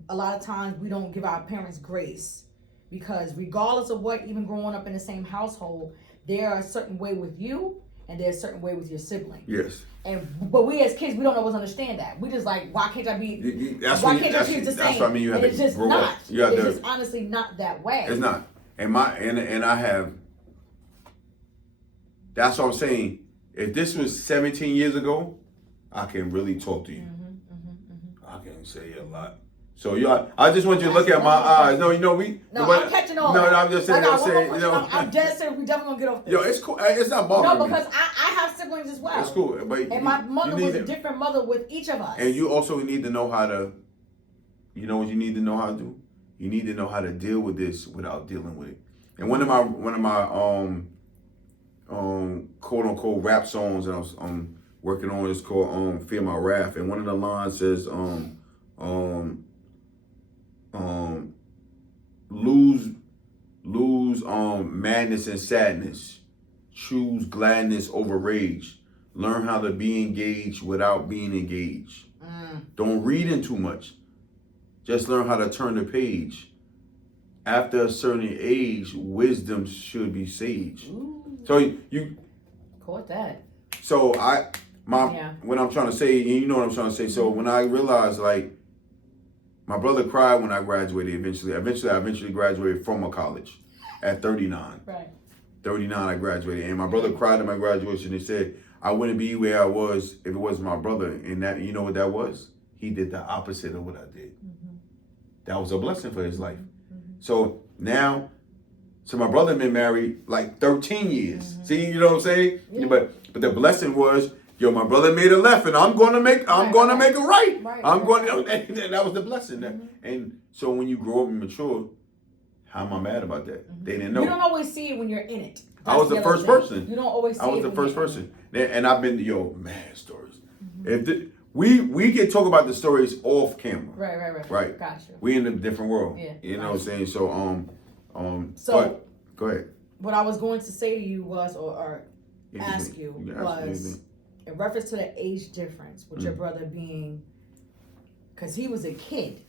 a lot of times we don't give our parents grace, because regardless of what, even growing up in the same household, there are a certain way with you and there's a certain way with your sibling. Yes. But we as kids, we don't always understand that. We just like, why can't I be? Why can't I choose the same? That's what I mean. You have and to it's just grow not. up. It's just honestly not that way. It's not. And I have. That's what I'm saying. If this was 17 years ago, I can really talk to you. I can say a lot. So I just want you to look at my eyes. No, I'm catching on. No, I'm just saying. I'm dead serious. We definitely gonna get off this. Yo, it's cool. It's not bothering me. No, because I have siblings as well. It's cool, but my mother was a different mother with each of us. And you also need to know how to. You know what you need to know how to do? You need to know how to deal with this without dealing with it. And one of my quote unquote rap songs that I was working on is called Fear My Wrath, and one of the lines says lose madness and sadness, choose gladness over rage, learn how to be engaged without being engaged. Don't read in too much, just learn how to turn the page. After a certain age, wisdom should be sage. Ooh. So you caught that. So what I'm trying to say, and you know what I'm trying to say. So when I realized, like, my brother cried when I graduated. Eventually, I graduated from a college at 39. Right. 39, I graduated, and my brother cried at my graduation. He said, "I wouldn't be where I was if it wasn't my brother." And that, you know what that was? He did the opposite of what I did. Mm-hmm. That was a blessing for his life. Mm-hmm. So now, my brother been married like 13 years. Mm-hmm. See, you know what I'm saying? Yeah. But the blessing was, my brother made a left, and I'm gonna make a right. And that was the blessing. Mm-hmm. And so when you grow up and mature, how am I mad about that? Mm-hmm. They didn't know. You don't always see it when you're in it. I was the first person. You don't always see it. I was the first person. And I've been mad stories. Mm-hmm. We can talk about the stories off camera. Right. Gotcha. We in a different world. Yeah. You know what I'm saying? So but go ahead. What I was going to say to you was, or ask you was, in reference to the age difference with your brother being, because he was a kid.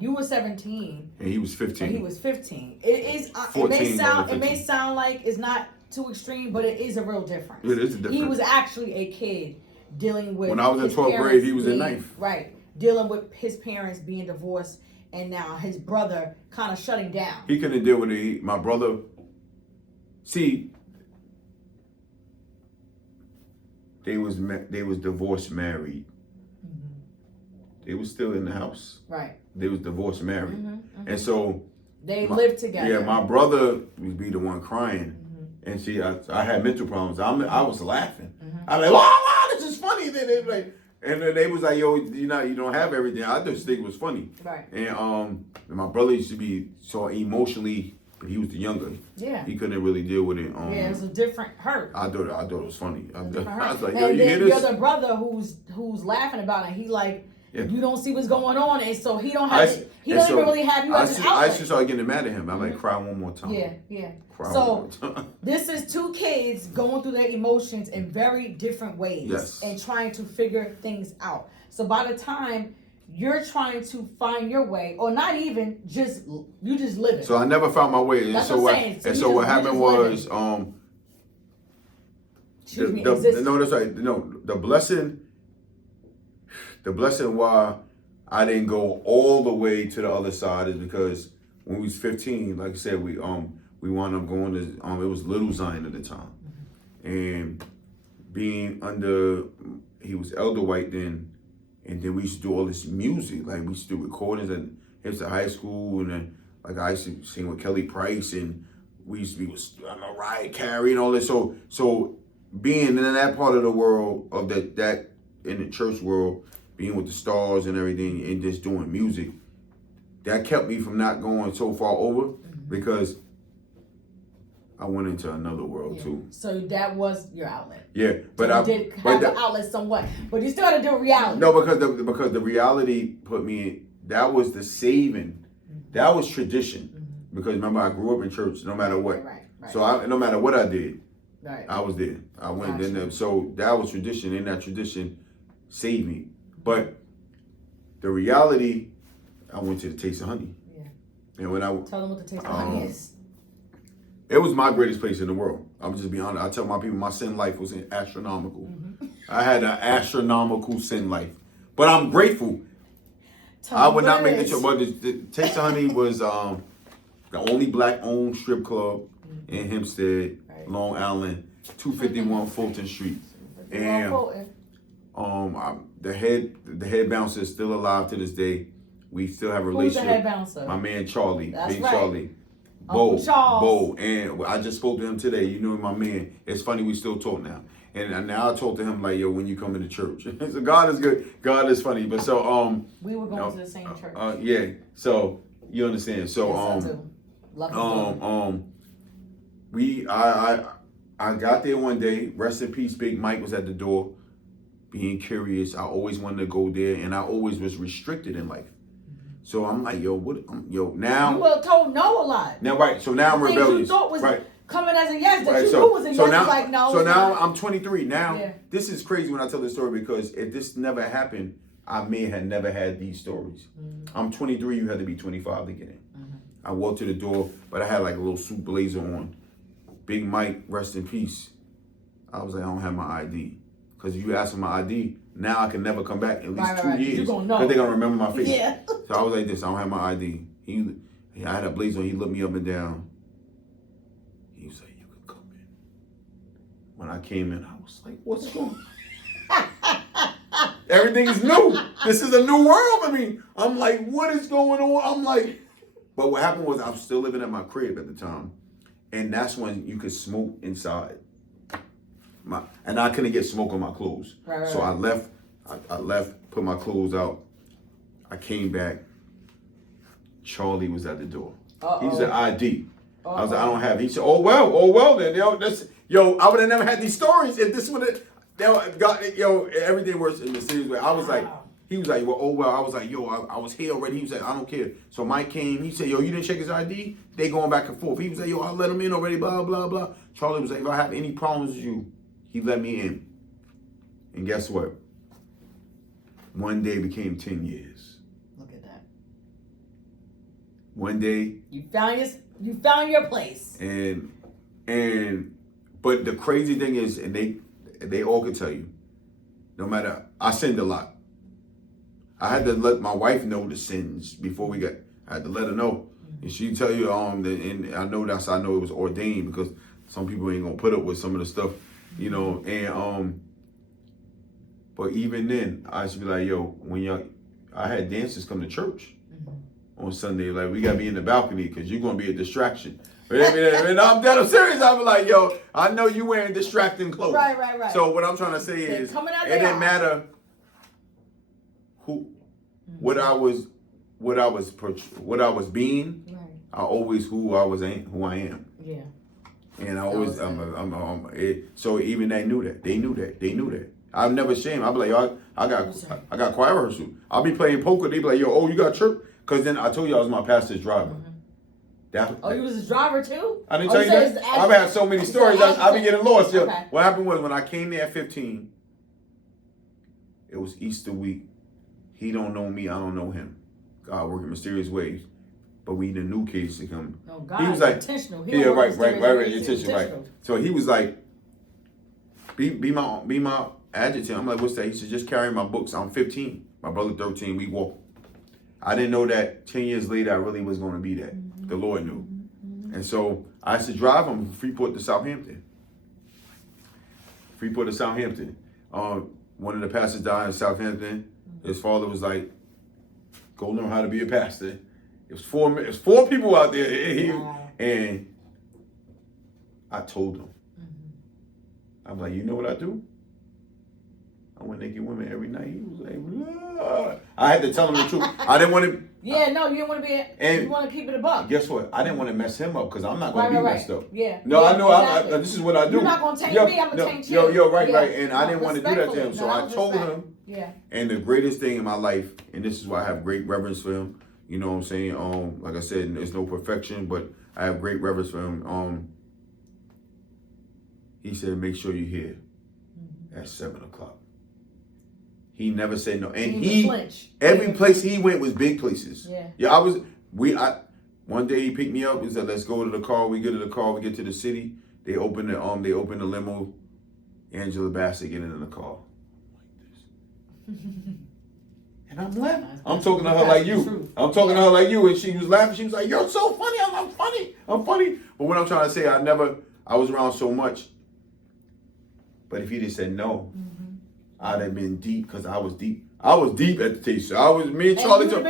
You were 17. And he was 15. And he was 15. It may sound like it's not too extreme, but it is a real difference. It is a difference. He was actually a kid dealing with. When I was in 12th grade, he was in 9th. Right. Dealing with his parents being divorced, and now his brother kind of shutting down. He couldn't deal with it. My brother, see, they was divorced married. Mm-hmm. They was still in the house. Right. They was divorced married. Mm-hmm, mm-hmm. And so they lived together. Yeah, my brother would be the one crying. Mm-hmm. And see, I had mental problems. I was laughing. Mm-hmm. I'm like, wow, this is funny. Then they like, and then they was like, yo, you don't have everything. I just think it was funny. Right. And my brother used to be so emotionally, but he was the younger. Yeah. He couldn't really deal with it. It was a different hurt. I thought it was funny. I was like, yo, you hear this? You're the brother who's laughing about it. He like, you don't see what's going on, and so he don't have he don't even really have you as an outlet. I used to start getting mad at him. I'm like, cry one more time. Yeah. So this is two kids going through their emotions in very different ways and trying to figure things out. So by the time you're trying to find your way, or not even just live it. So I never found my way. That's what I'm saying. So what happened was no, that's right. No, the blessing why I didn't go all the way to the other side is because when we was 15, like I said, we wound up going to it was Little Zion at the time. Mm-hmm. And being under, he was Elder White then, and then we used to do all this music, like we used to do recordings and it was at high school, and then like I used to sing with Kelly Price, and we used to be with Mariah Carey and all this. So being in that part of the world of that in the church world, being with the stars and everything, and just doing music, that kept me from not going so far over, because I went into another world too. So that was your outlet. Yeah, but so you did have the outlet somewhat, but you still had to do reality. No, because the reality put me in. That was the saving. That was tradition. Mm-hmm. Because remember, I grew up in church. No matter what. Right. So no matter what I did, I was there. I went in there. So that was tradition, and that tradition saved me. But the reality, I went to the Taste of Honey. Yeah. And when tell them what the Taste of Honey is. It was my greatest place in the world. I'm just being honest. I tell my people my sin life was astronomical. Mm-hmm. I had an astronomical sin life, but I'm grateful. I would not make the choice. But the Taste of Honey was the only black-owned strip club in Hempstead, Long Island, 251 Fulton Street, and the head bouncer is still alive to this day. We still have a Who's the relationship. head bouncer? My man Charlie, That's Big right. Charlie. Uncle Charles. Bo, and I just spoke to him today. You know, my man. It's funny we still talk now. And now I talk to him like, yo, when you come into church. So God is good. God is funny. But so we were going to the same church. Yeah. So you understand. So yes, I do. Lucky I got there one day. Rest in peace, Big Mike was at the door, being curious. I always wanted to go there, and I always was restricted in life. So I'm like, yo, now you were told no a lot. Now, right? So now I'm rebellious. You thought was right? Coming as a yes, that right, you knew was a yes. Now, like no. So now I'm 23. Now yeah. This is crazy when I tell this story because if this never happened, I may have never had these stories. Mm-hmm. I'm 23. You had to be 25 to get in. Mm-hmm. I walked to the door, but I had like a little suit blazer on. Big Mike, rest in peace. I was like, I don't have my ID. Because if you ask for my ID, now I can never come back in at least 2 years. Because they're going to remember my face. Yeah. So I was like this, I don't have my ID. I had a blazer on, he looked me up and down. He was like, you can come in. When I came in, I was like, what's going on? Everything is new. This is a new world for me. I'm like, what is going on? I'm like, but what happened was I was still living at my crib at the time. And that's when you could smoke inside. And I couldn't get smoke on my clothes. Right. So I left, put my clothes out. I came back. Charlie was at the door. Uh-oh. He said, ID. Uh-oh. I was like, I don't have it. He said, oh well then. I would have never had these stories if this would have got everything was in the serious way. I was like, he was like, well. I was like, I was here already. He was like, I don't care. So Mike came. He said, you didn't check his ID? They going back and forth. He was like, I let him in already, blah, blah, blah. Charlie was like, if I have any problems with you, he let me in. And guess what? One day became 10 years. Look at that. One day. You found your place. But the crazy thing is, and they all could tell you, no matter, I sinned a lot. I had to let my wife know the sins before I had to let her know. And she tell you, and I know I know it was ordained because some people ain't gonna put up with some of the stuff, and but even then, I used to be like, I had dancers come to church on Sunday, like, we gotta be in the balcony because you're gonna be a distraction. But I'm serious. I was like, I know you wearing distracting clothes. Right. So what I'm trying to say is, it didn't matter what I was being. Right. I always who I am. Yeah. And I always so even they knew that. They knew that. I've never ashamed. I'll be like, I got choir rehearsal. I'll be playing poker. They be like, you got church? Because then I told you I was my pastor's driver. Mm-hmm. You was his driver too? I didn't tell you that? I've had so many stories. I've been getting lost. Okay. What happened was when I came there at 15, it was Easter week. He don't know me. I don't know him. God working mysterious ways. But we in a new case to come. No, God, he was like, intentional. Right. Intentional, right. So he was like, be my adjutant. I'm like, what's that? He said, just carry my books. I'm 15. My brother 13. We walk. I didn't know that 10 years later I really was going to be that. Mm-hmm. The Lord knew. Mm-hmm. And so I used to drive him from Freeport to Southampton. One of the pastors died in Southampton. Mm-hmm. His father was like, go learn how to be a pastor. It was four people out there. Wow. And I told him. Mm-hmm. I'm like, you know what I do? I went naked women every night. He was like, Lord. I had to tell him the truth. I didn't want to. Yeah, no, you didn't want to be. You want to keep it a buck. Guess what? I didn't want to mess him up because I'm not going to be messed up. Yeah. No, yeah, I know. exactly. This is what I do. You're not going to taint me. I'm going to taint you. Right. And I didn't want to do that to him. So I told him. Yeah. And the greatest thing in my life, and this is why I have great reverence for him. You know what I'm saying? Like I said, there's no perfection, but I have great reverence for him. He said, make sure you're here at 7:00. He never said no. And every place he went was big places. Yeah. One day he picked me up and said, let's go to the car. We get to the car, we get to the city. They open the limo. Angela Bassett getting in the car. Like this. And I'm laughing. I'm talking to her like you. And she was laughing. She was like, you're so funny. I'm funny. But what I'm trying to say, I was around so much. But if he just said no, I'd have been deep because I was deep. I was deep at the taste. I was me and Charlie. I would have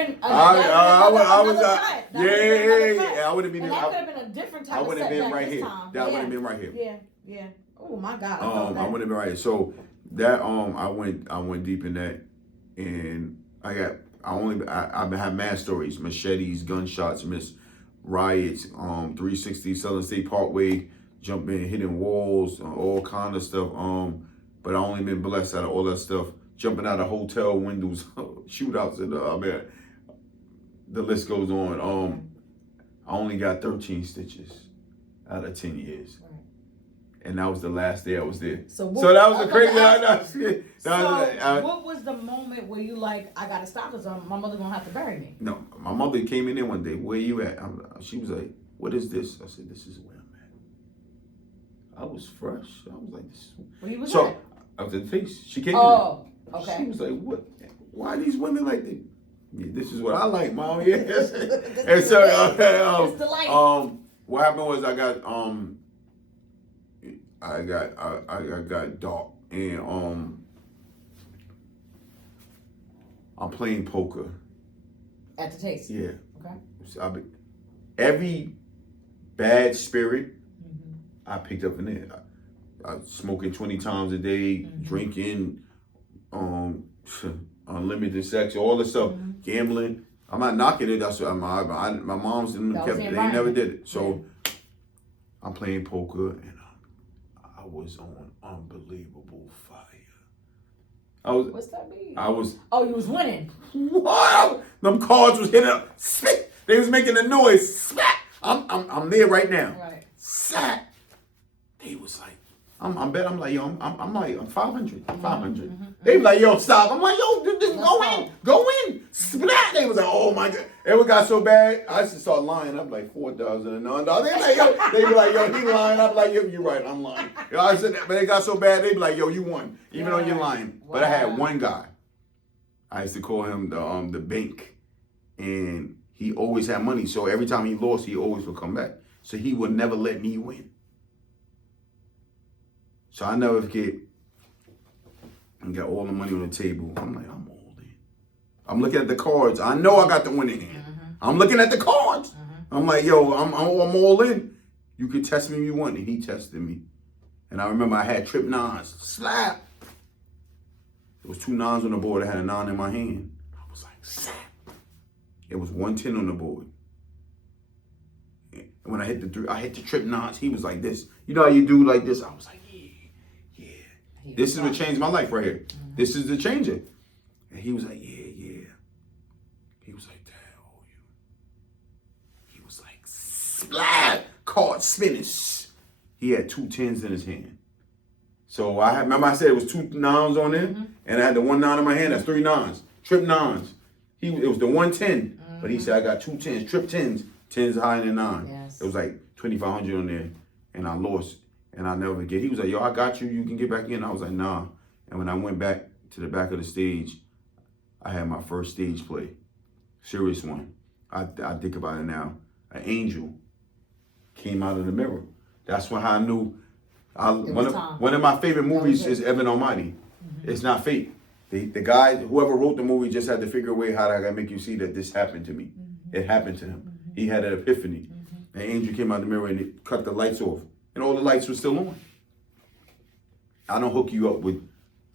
been. And that could have been a different type. I would have been right here. That would have been right here. Yeah. Oh my God. I would have been right here. So that I went deep in that, and I had mad stories, machetes, gunshots, riots, 360 Southern State Parkway, jumping, hitting walls, all kind of stuff. But I only been blessed out of all that stuff. Jumping out of hotel windows, shootouts, and the list goes on. I only got 13 stitches out of 10 years. Right. And that was the last day I was there. So that was a crazy. What was the moment where you like, I gotta stop this? My mother's gonna have to bury me. No, my mother came in there one day. Where you at? She was like, "What is this?" I said, "This is where I'm at." I was fresh. I was like, "This is." Where you was so at? I was at the face. She came. Oh, okay. She was like, "What? Why are these women like this?" Yeah, this is what I like, Mom. Yeah. And so, what happened was I got dark, and I'm playing poker at the taste. Yeah. Okay. So every bad spirit I picked up in there. I smoking 20 times a day, drinking, unlimited sex, all this stuff, gambling. I'm not knocking it. That's what my mom's and them they never did it. So I'm playing poker, and I was on unbelievable fire. What's that mean? You was winning. What? Them cards was hitting up. Spit. They was making a noise. Smack. I'm there right now. Right. Sat. They was like, I'm bet. I'm like, yo, I'm 500. 500. They was like, yo, stop. I'm like, yo, just go in. Splat. They was like, oh my God. It got so bad. I just start lying. I'm like $4,009. They be like, yo, he lying. I'm like, yo, you're right. I'm lying. You know, I said that, but it got so bad. They be like, yo, you won, even though you're lying. Wow. But I had one guy. I used to call him the bank, and he always had money. So every time he lost, he always would come back. So he would never let me win. So I never forget. I got all the money on the table. I'm like, I'm all in. I'm looking at the cards. I know I got the winning hand. I'm looking at the cards. I'm like, yo, I'm all in. You could test me if you want. And he tested me. And I remember I had trip nines. Slap. There was 2 nines on the board. I had a 9 in my hand. I was like, slap. It was 110 on the board. And when I hit the 3, I hit the trip nines. He was like this. You know how you do like this? I was like, yeah. This is what changed my life right here. This is the changer. And he was like, yeah. He was like, Dad, oh, you. He was like, splat, card spinners. He had 2 10s in his hand. So remember I said it was 2 nines on there, and I had the 1 9 in my hand. That's 3 nines, trip nines. It was the 110, but he said I got 2 10s, trip 10s, 10s higher than 9. Yes. It was like 2,500 on there, and I lost. And I never forget. He was like, yo, I got you. You can get back in. I was like, nah. And when I went back to the back of the stage, I had my first stage play. Serious one. I think about it now. An angel came out of the mirror. That's when I knew. One of my favorite movies is Evan Almighty. It's not fate. The guy, whoever wrote the movie, just had to figure a way how to make you see that this happened to me. It happened to him. He had an epiphany. An angel came out of the mirror and it cut the lights off. And all the lights were still on. I don't hook you up with,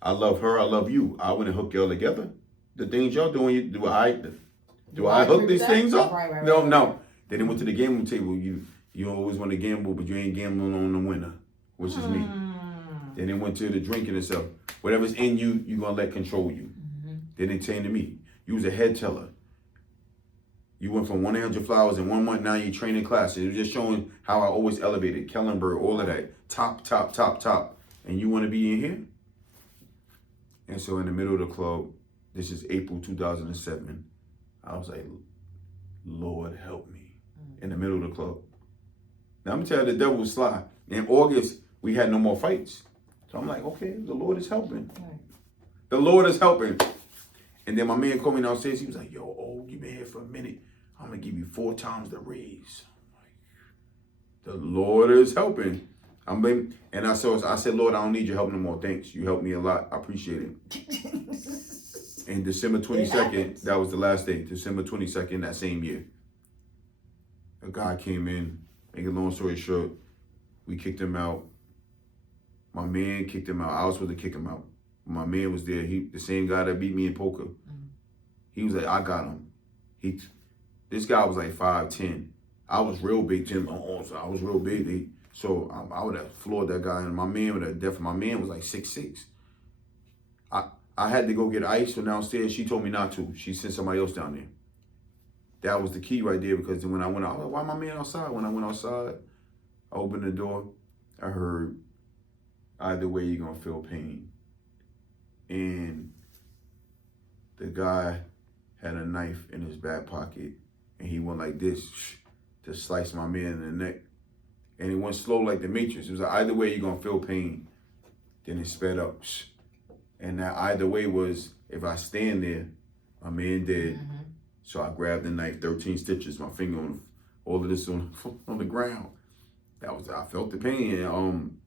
I love her, I love you. I wouldn't hook y'all together. The things y'all doing, do I hook these things up? Right. No. Then they went to the gambling table. You always want to gamble, but you ain't gambling on the winner, which is me. Then they went to the drinking and stuff. Whatever's in you, you're going to let control you. Then they came to me. You was a head teller. You went from 1-800 Flowers in 1 month, now you're training classes. It was just showing how I always elevated. Kellenberg, all of that. Top. And you want to be in here? And so in the middle of the club, this is April 2007, I was like, Lord, help me. In the middle of the club. Now, I'm going to tell you, the devil was sly. In August, we had no more fights. So I'm like, okay, the Lord is helping. The Lord is helping. And then my man called me downstairs. He was like, yo, you've been here for a minute. I'm going to give you 4 times the raise. I'm like, the Lord is helping. And I said, Lord, I don't need your help no more. Thanks. You helped me a lot. I appreciate it. And December 22nd, that was the last day. December 22nd, that same year. A guy came in, make a long story short, we kicked him out. My man kicked him out. I was supposed to kick him out. My man was there. He, the same guy that beat me in poker. He was like, I got him. This guy was like 5'10". I was real big, Jim. So I was real big. So I would have floored that guy, and my man would have definitely. My man was like 6'6". I had to go get ice from downstairs. She told me not to. She sent somebody else down there. That was the key right there, because when I went out, I was like, why my man outside? When I went outside, I opened the door. I heard, either way, you're going to feel pain. And the guy had a knife in his back pocket, and he went like this to slice my man in the neck. And it went slow like the Matrix. It was like, either way, you're going to feel pain. Then it sped up. And that either way was, if I stand there, my man dead. Mm-hmm. So I grabbed the knife, 13 stitches, my finger on all of this on the ground. I felt the pain. And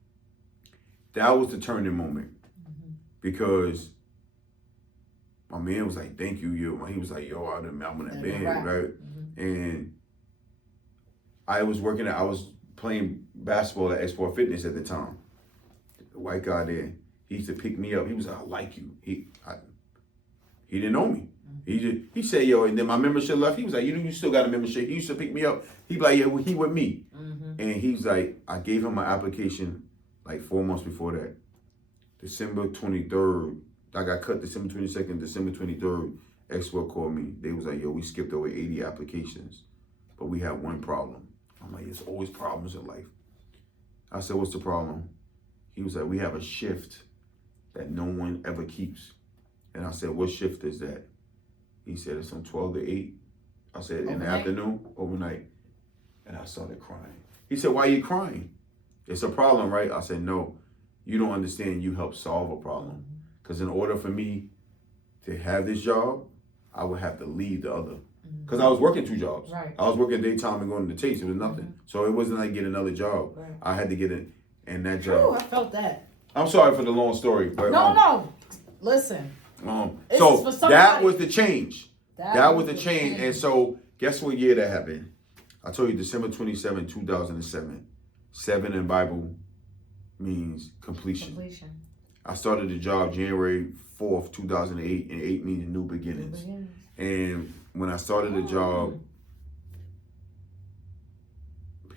that was the turning moment. Mm-hmm. Because my man was like, thank you, yo. He was like, yo, I'm in that band, right? Mm-hmm. And I was playing basketball at Export Fitness at the time. The white guy there, he used to pick me up. He was like, I like you. He didn't know me. He said, yo, and then my membership left. He was like, you still got a membership. He used to pick me up. He'd be like, yeah, well, he with me. Mm-hmm. And he was like, I gave him my application like 4 months before that. December 23rd, I got cut December 22nd, December 23rd, Export called me. They was like, yo, we skipped over 80 applications, but we have one problem. I'm like, there's always problems in life. I said, what's the problem? He was like, we have a shift that no one ever keeps. And I said, what shift is that? He said, it's from 12 to 8. I said, in the afternoon, overnight. And I started crying. He said, why are you crying? It's a problem, right? I said, no, you don't understand. You help solve a problem. Because in order for me to have this job, I would have to leave the other. Because I was working 2 jobs. Right. I was working daytime and going to the Taste. It was nothing. Mm-hmm. So it wasn't like get another job. Right. I had to get it in that job. Ooh, I felt that. I'm sorry for the long story. But, no. Listen. So that was the change. That was the change. And so guess what year that happened? I told you December 27, 2007. 7 in Bible means completion. I started the job January 4th, 2008, and 8 means new beginnings. And when I started the job,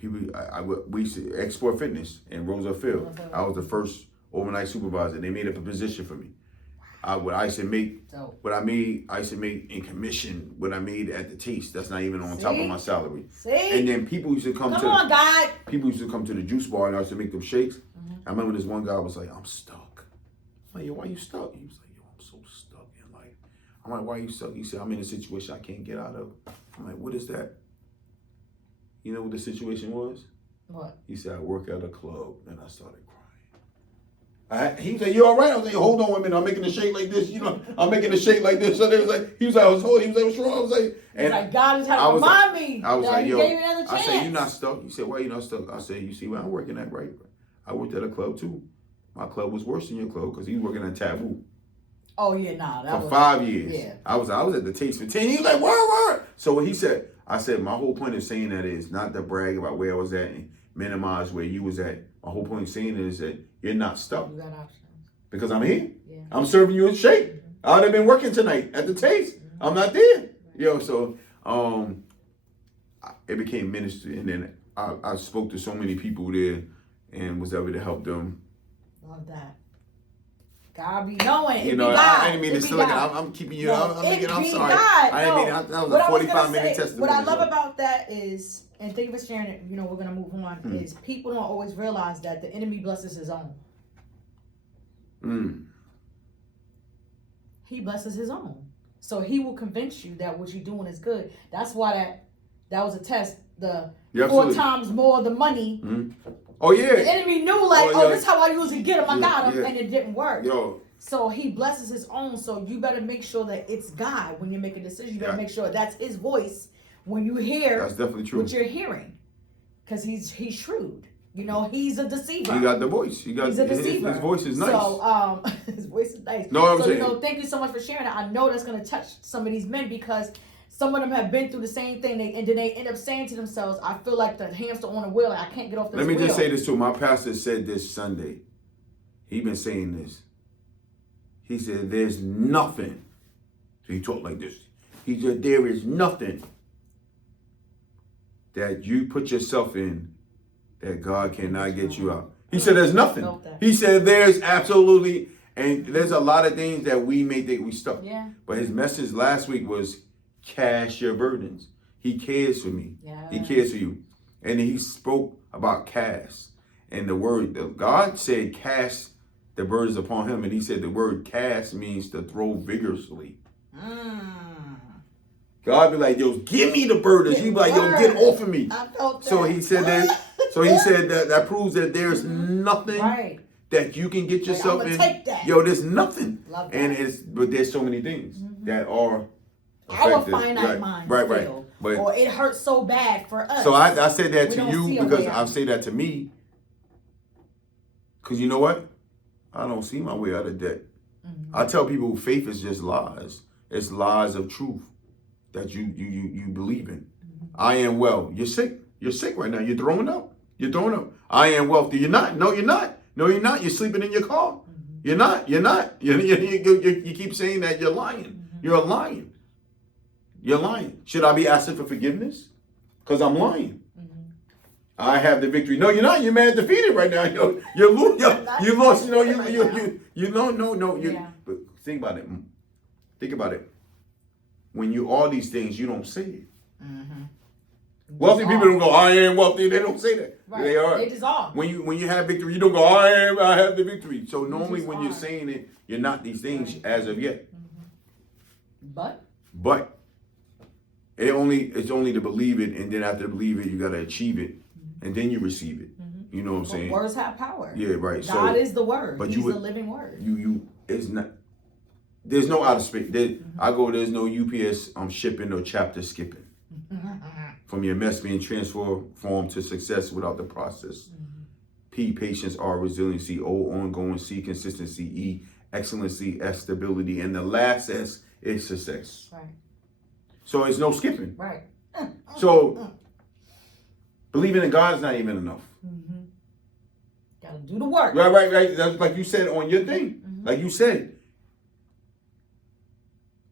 we used to Export Fitness in Roosevelt Field. I was the first overnight supervisor. They made up a position for me. What I used to make in commission, what I made at the Taste, that's not even on top of my salary. And then people used to come to the juice bar, and I used to make them shakes. Mm-hmm. I remember this one guy was like, I'm stuck. I'm like, yo, why you stuck? He was like, yo, I'm so stuck in life. I'm like, why are you stuck? He said, I'm in a situation I can't get out of. I'm like, what is that? You know what the situation was? What? He said, I work at a club. And I started crying. He said, you all right? I was like, hold on a minute. I'm making a shake like this. You know, I'm making a shake like this. So they was like, he was like, I was holding. He was like, what's wrong? I was like, and like, God is trying to remind me. I was like, yo, gave me another chance. I said, you're not stuck. He said, why you not stuck? I said, you see where I'm working at, right? I worked at a club too. My club was worse than your club because he was working at Taboo. Oh yeah, nah. For 5 years. Yeah. I was at the Taste for 10. He was like, word. So what he said, I said, my whole point of saying that is not to brag about where I was at and minimize where you was at. My whole point of saying it is that you're not stuck. You got options. Because I'm here. Yeah. I'm serving you a shake. Mm-hmm. I would have been working tonight at the Taste. Mm-hmm. I'm not there. Right. Yo, so it became ministry. And then I spoke to so many people there and was able to help them. Love that. God be knowing. You know, I didn't mean to still I'm keeping you. I'm sorry. God. I didn't mean that was a 45-minute testimony. What I love about that is, and thank you for sharing it, you know, we're going to move on, is people don't always realize that the enemy blesses his own. He blesses his own. So he will convince you that what you're doing is good. That's why that was a test. The 4 times more the money. Mm-hmm. Oh yeah. The enemy knew this is how I usually get him. I got him, and it didn't work. Yo. So he blesses his own. So you better make sure that it's God when you make a decision. You better make sure that's His voice when you hear. That's definitely true. What you're hearing, because he's shrewd. You know, he's a deceiver. He got the voice. He's a deceiver. His voice is nice. So, his voice is nice. No, I'm saying. You know, thank you so much for sharing that. I know that's going to touch some of these men because some of them have been through the same thing, and then they end up saying to themselves, I feel like the hamster on a wheel, and I can't get off this wheel. Let me just say this too. My pastor said this Sunday. He been saying this. He said, there's nothing. So he talked like this. He said, there is nothing that you put yourself in that God cannot get you out. He said there's nothing. He said there's absolutely, and there's a lot of things that we may think we stuck. Yeah. But his message last week was cast your burdens. He cares for me. Yeah. He cares for you. And he spoke about cast. And the word, God said cast the burdens upon him. And he said the word cast means to throw vigorously. God be like, yo, give me the burdens. He be like, yo, get off of me. I felt that. So he said that. So he said that proves that there's nothing that you can get yourself in. Take that. Yo, there's nothing. Love that. And but there's so many things that are our finite minds feel. But, or it hurts so bad for us. So I said that We to don't you see a because way I out. say that to me. Because you know what? I don't see my way out of debt. I tell people faith is just lies. It's lies of truth that you believe in. I am well. You're sick. You're sick right now. You're throwing up. You're throwing up. I am wealthy. You're not. No, you're not. No, you're not. You're sleeping in your car. You're not. You're not. You keep saying that you're lying. You're lying. You're lying. Should I be asking for forgiveness? Because I'm lying. I have the victory. No, you're not. You're mad defeated right now. You lost. But think about it. Think about it. When you are these things, you don't say it. Wealthy people don't go, I am wealthy. They don't say that. Right. They are. They dissolve. When you have victory, you don't go, I have the victory. So normally when you're saying it, you're not these things as of yet. But it's only to believe it, and then after to believe it, you gotta achieve it, and then you receive it. You know what I'm saying? Words have power. Yeah, right. God is the word. But He's the living word. It's not. There's no out of space. There's no UPS shipping or chapter skipping. From your mess being transformed to success without the process. P, patience. R, resiliency. O, ongoing. C, consistency. E, excellency. S, stability. And the last S is success. Right. So it's no skipping. Right. So believing in God is not even enough. Gotta do the work. Right. That's like you said on your thing. Like you said.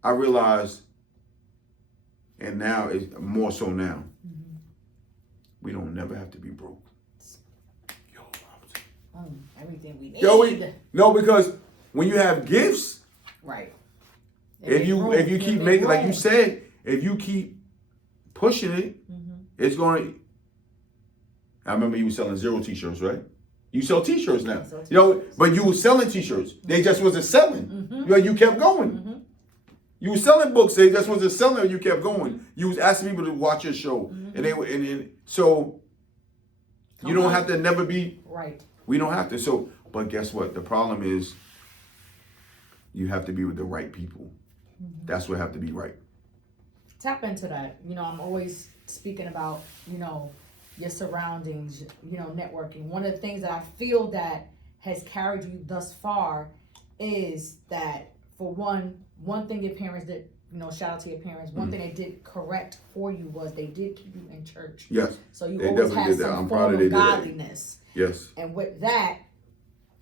I realized, and now it's more so now, we don't never have to be broke. Everything we need. No, because when you have gifts, right. If you keep making, like you said, if you keep pushing it, it's going to. I remember you were selling 0 t-shirts, right? You sell t-shirts now. But you were selling t-shirts. They just wasn't selling. You kept going. You were selling books. They just wasn't selling. You kept going. You was asking people to watch your show, and they were. So you don't have to never be right. We don't have to. So, but guess what? The problem is you have to be with the right people. That's what have to be right. Tap into that. I'm always speaking about your surroundings. Networking. One of the things that I feel that has carried you thus far is that, for one thing your parents did, shout out to your parents. One thing they did correct for you was they did keep you in church. Yes. So you always had some form of godliness. Yes. And with that,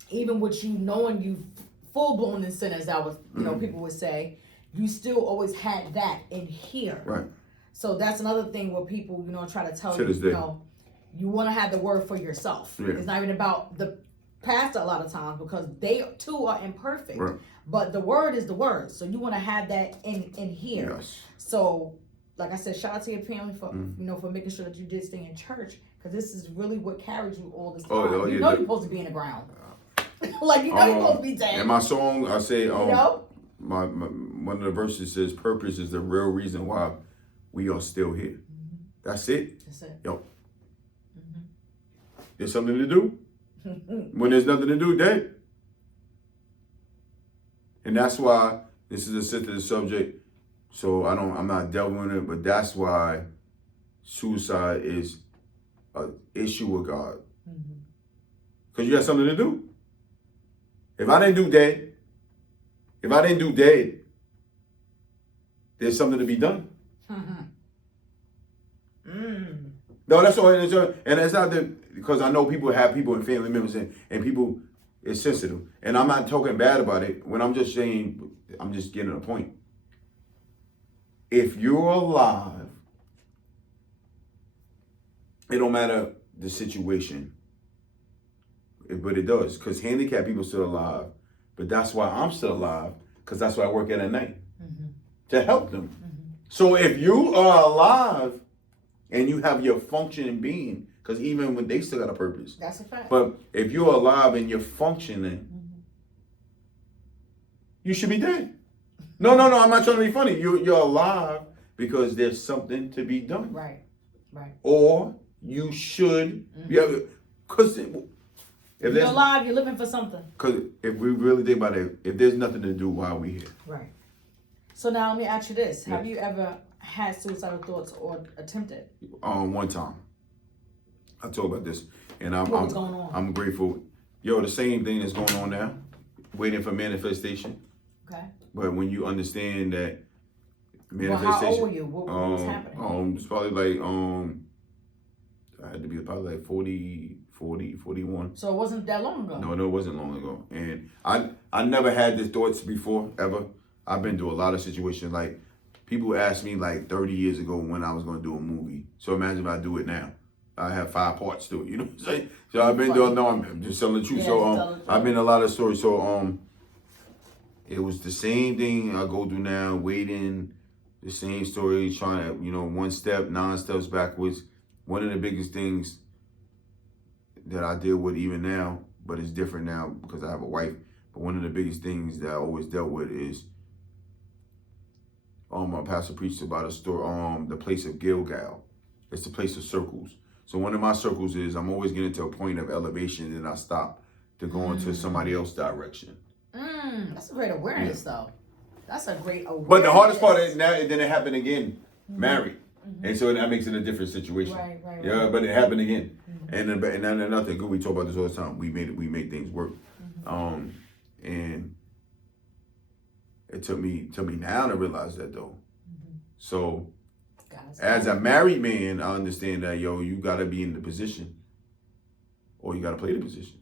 even with you knowing you full blown in sin, as that was, people would say, you still always had that in here. Right. So that's another thing where people, try to tell you, you want to have the word for yourself. Yeah. It's not even about the pastor a lot of times, because they too are imperfect. Right. But the word is the word. So you want to have that in here. Yes. So, like I said, shout out to your family for for making sure that you did stay in church, because this is really what carried you all this time. You're supposed to be in the ground. Like you're supposed to be dead. In my song, I say, my one of the verses says, "Purpose is the real reason why we are still here." That's it. That's it. Yo. There's something to do. When there's nothing to do, dead. And that's why this is a sensitive subject. So I'm not delving in it, but that's why suicide is an issue with God. Because you got something to do. If I didn't do dead, there's something to be done. No, that's all. And it's not that, because I know people have people and family members and people is sensitive. And I'm not talking bad about it. When I'm just saying, I'm just getting a point. If you're alive, it don't matter the situation. But it does, because handicapped people still alive. But that's why I'm still alive, because that's why I work at night, to help them. So if you are alive and you have your functioning being, because even when they still got a purpose. That's a fact. But if you're alive and you're functioning, you should be dead. No, I'm not trying to be funny. You're alive because there's something to be done. Right. Or you should, because if you're alive, you're living for something. Because if we really think about it, if there's nothing to do, why are we here? Right. So now let me ask you this. Have you ever had suicidal thoughts or attempted? One time. I talk about this. And what was going on? I'm grateful. The same thing that's going on now. Waiting for manifestation. Okay. But when you understand that manifestation. Well, how old were you? What was happening? It's probably like, I had to be probably like 40, 41. So it wasn't that long ago? No, it wasn't long ago. And I never had these thoughts before, ever. I've been through a lot of situations. Like, people asked me like 30 years ago when I was going to do a movie. So imagine if I do it now. I have 5 parts to it, you know what I'm saying? So I've been doing, I'm just telling the truth. Yeah, so I've been in a lot of stories. So it was the same thing I go through now, waiting, the same story, trying to, 1 step, 9 steps backwards. One of the biggest things that I deal with even now, but it's different now because I have a wife. But one of the biggest things that I always dealt with is, my pastor preached about a story, the place of Gilgal. It's the place of circles. So one of my circles is I'm always getting to a point of elevation and I stop to go into somebody else's direction. That's a great awareness, though. That's a great awareness. But the hardest part is now, then it happened again, married. And so that makes it a different situation. Right. Yeah, but it happened again. And then another good, we talk about this all the time. We make things work. And it took me now to realize that, though. So as a married man, I understand that, you got to be in the position or you got to play the position.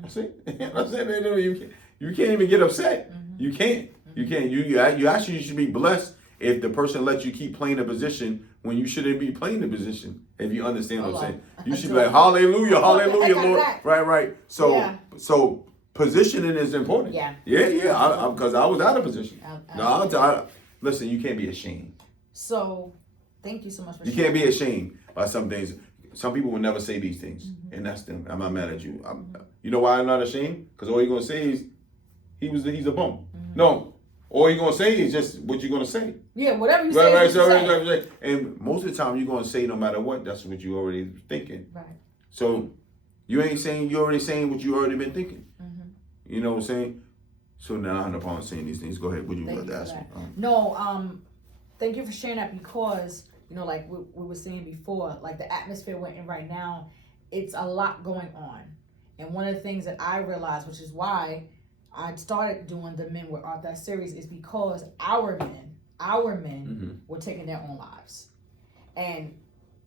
That's it. I'm saying, you can't even get upset. You can't. You actually should be blessed if the person lets you keep playing the position when you shouldn't be playing the position. If you understand what I'm saying, you should be like, hallelujah, hallelujah, Lord. Right. So positioning is important. Yeah. Because I was out of position. Listen, you can't be ashamed. So, thank you so much for sharing. You can't be ashamed by some things. Some people will never say these things, and that's them. I'm not mad at you. You know why I'm not ashamed? Because all you're gonna say is he's a bum. No, all you're gonna say is just what you're gonna say. Yeah, whatever you say. Right. And most of the time, you're gonna say no matter what. That's what you already thinking. Right. So you ain't saying, you're already saying what you already been thinking. You know what I'm saying? So now I'm upon saying these things. Go ahead. What you want to ask me? No, thank you for sharing that because, like we were saying before, like the atmosphere we're in right now, it's a lot going on. And one of the things that I realized, which is why I started doing the Men with Art, that series, is because our men were taking their own lives. And,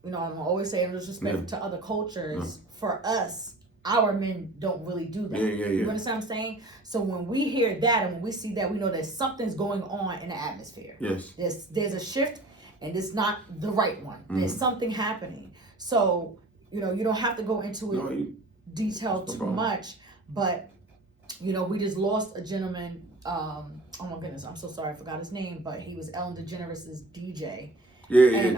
I'm always saying, with respect to other cultures, for us, our men don't really do that. You understand what I'm saying? So when we hear that and when we see that, we know that something's going on in the atmosphere. Yes. There's a shift, and it's not the right one. There's something happening. So, you don't have to go into detail too much, but, we just lost a gentleman. Oh my goodness, I'm so sorry, I forgot his name, but he was Ellen DeGeneres' DJ.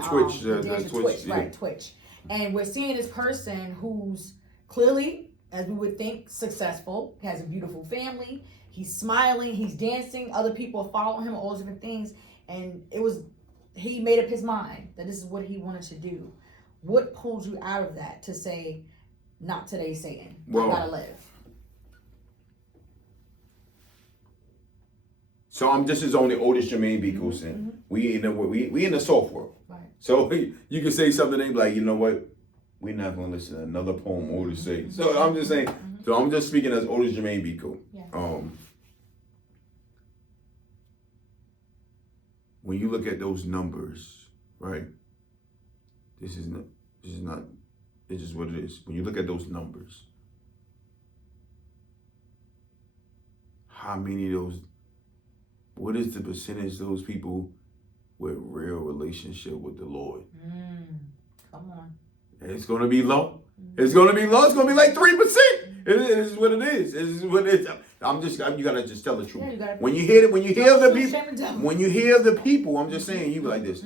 Twitch. Twitch, right, Twitch. And we're seeing this person who's clearly, as we would think, successful, has a beautiful family, he's smiling, he's dancing, other people are following him, all those different things, and he made up his mind that this is what he wanted to do. What pulled you out of that to say, not today, Satan, I gotta live? So this is only Otis Jermaine Becoat. We in the soft world. Right. So you can say something and be like, you know what? we're not going to listen to another poem Otis say. So I'm just saying, so I'm just speaking as Otis Jermaine Becoat. Yeah. When you look at those numbers, right? This is what it is. When you look at those numbers, how many of those, what is the percentage of those people with real relationship with the Lord? Come on. It's going to be low. It's going to be low. It's going to be like 3%. It is what it is. It is what it is. You gotta just tell the truth. Yeah, when you hear the people, I'm just saying, you be like this.